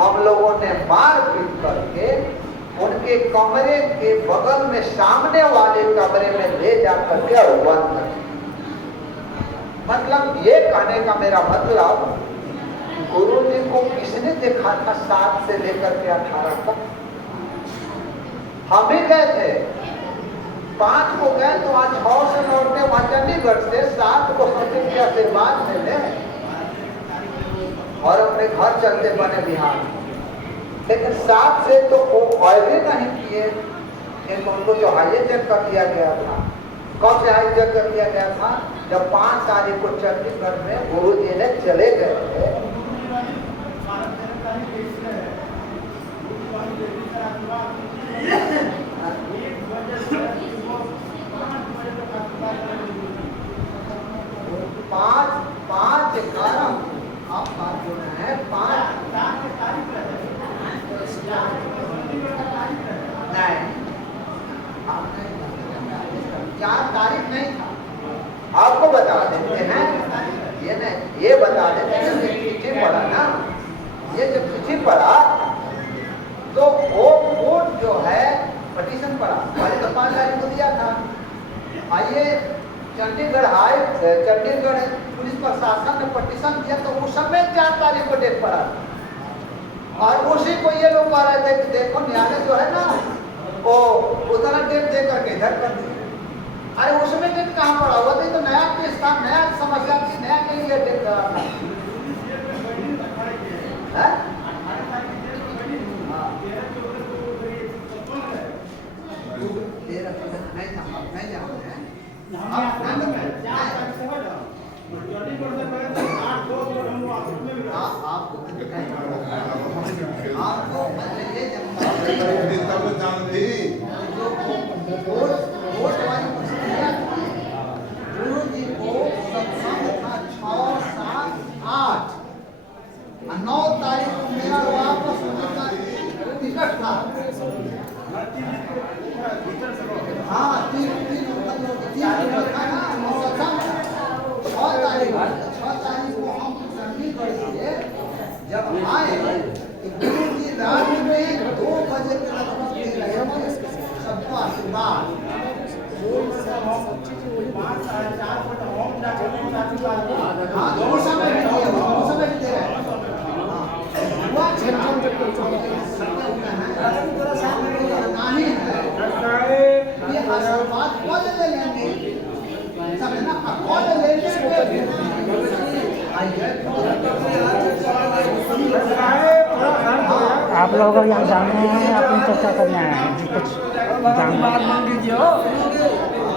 हम लोगों ने मारपीट करके उनके कमरे के बगल में सामने वाले कमरे में ले जा करके बंद कर। मतलब ये कहने का मेरा मतलब, गुरु जी को किसने देखा था 7 से लेकर के 18 तक? हम ही गए थे, 5 को गए तो आज 6 से लौटने वहां चंडीगढ़ से, 7 को सोचे कि आशीर्वाद ले ले और अपने घर चलते बने बिहार। लेकिन 7 से तो वो भी नहीं किए, लेकिन उनको जो हाईजैक कर दिया गया था। कब से हाईजैक कर दिया गया था? जब 5 तारीख को चंडीगढ़ में गुरु जी ने चले गए थे। पाँच 11 आप बात बोल रहे हैं, 5 नहीं, 4 तारीख नहीं था। आपको बता देते हैं, ये नहीं, ये बता देते हैं, चिट्ठी पढ़ा ना, ये जब चिट्ठी पढ़ा तो वो कोर्ट जो है पटिशन पढ़ा, पहले तो 5 तारीख को दिया था। आइए चंडीगढ़ चंडीगढ़ पुलिस प्रशासन ने पटिशन दिया तो उस समय 4 तारीख को डेट पड़ा, और उसी को ये लोग कह रहे थे कि देखो न्यायालय जो है ना वो उतना डेट दे करके इधर कर दिया। अरे उसमें डेट कहाँ पड़ा हुआ था? तो नया केस था, नया समस्या थी, नया के लिए डेट करा था। नहीं जानते हैं आपको गुरु जी को सत्संग था 6, 7, 8, 9 तारीख को मेरा वापस टिकट था। हाँ, 3 था ना, 6 तारीख को हम चंडीगढ़ से जब आए तो गुरु जी रात में 2 बजे के लगभग दे रहे थे सबको आशीर्वाद। हाँ, उस समय भी दे रहे हैं। नहीं है ये आशीर्वाद कौन ले लेंगे? समझे ना, कौन ले लेंगे? आइए आप लोग यहाँ जानने हैं अपनी चर्चा करने आए हैं कुछ जानना मांग लीजिए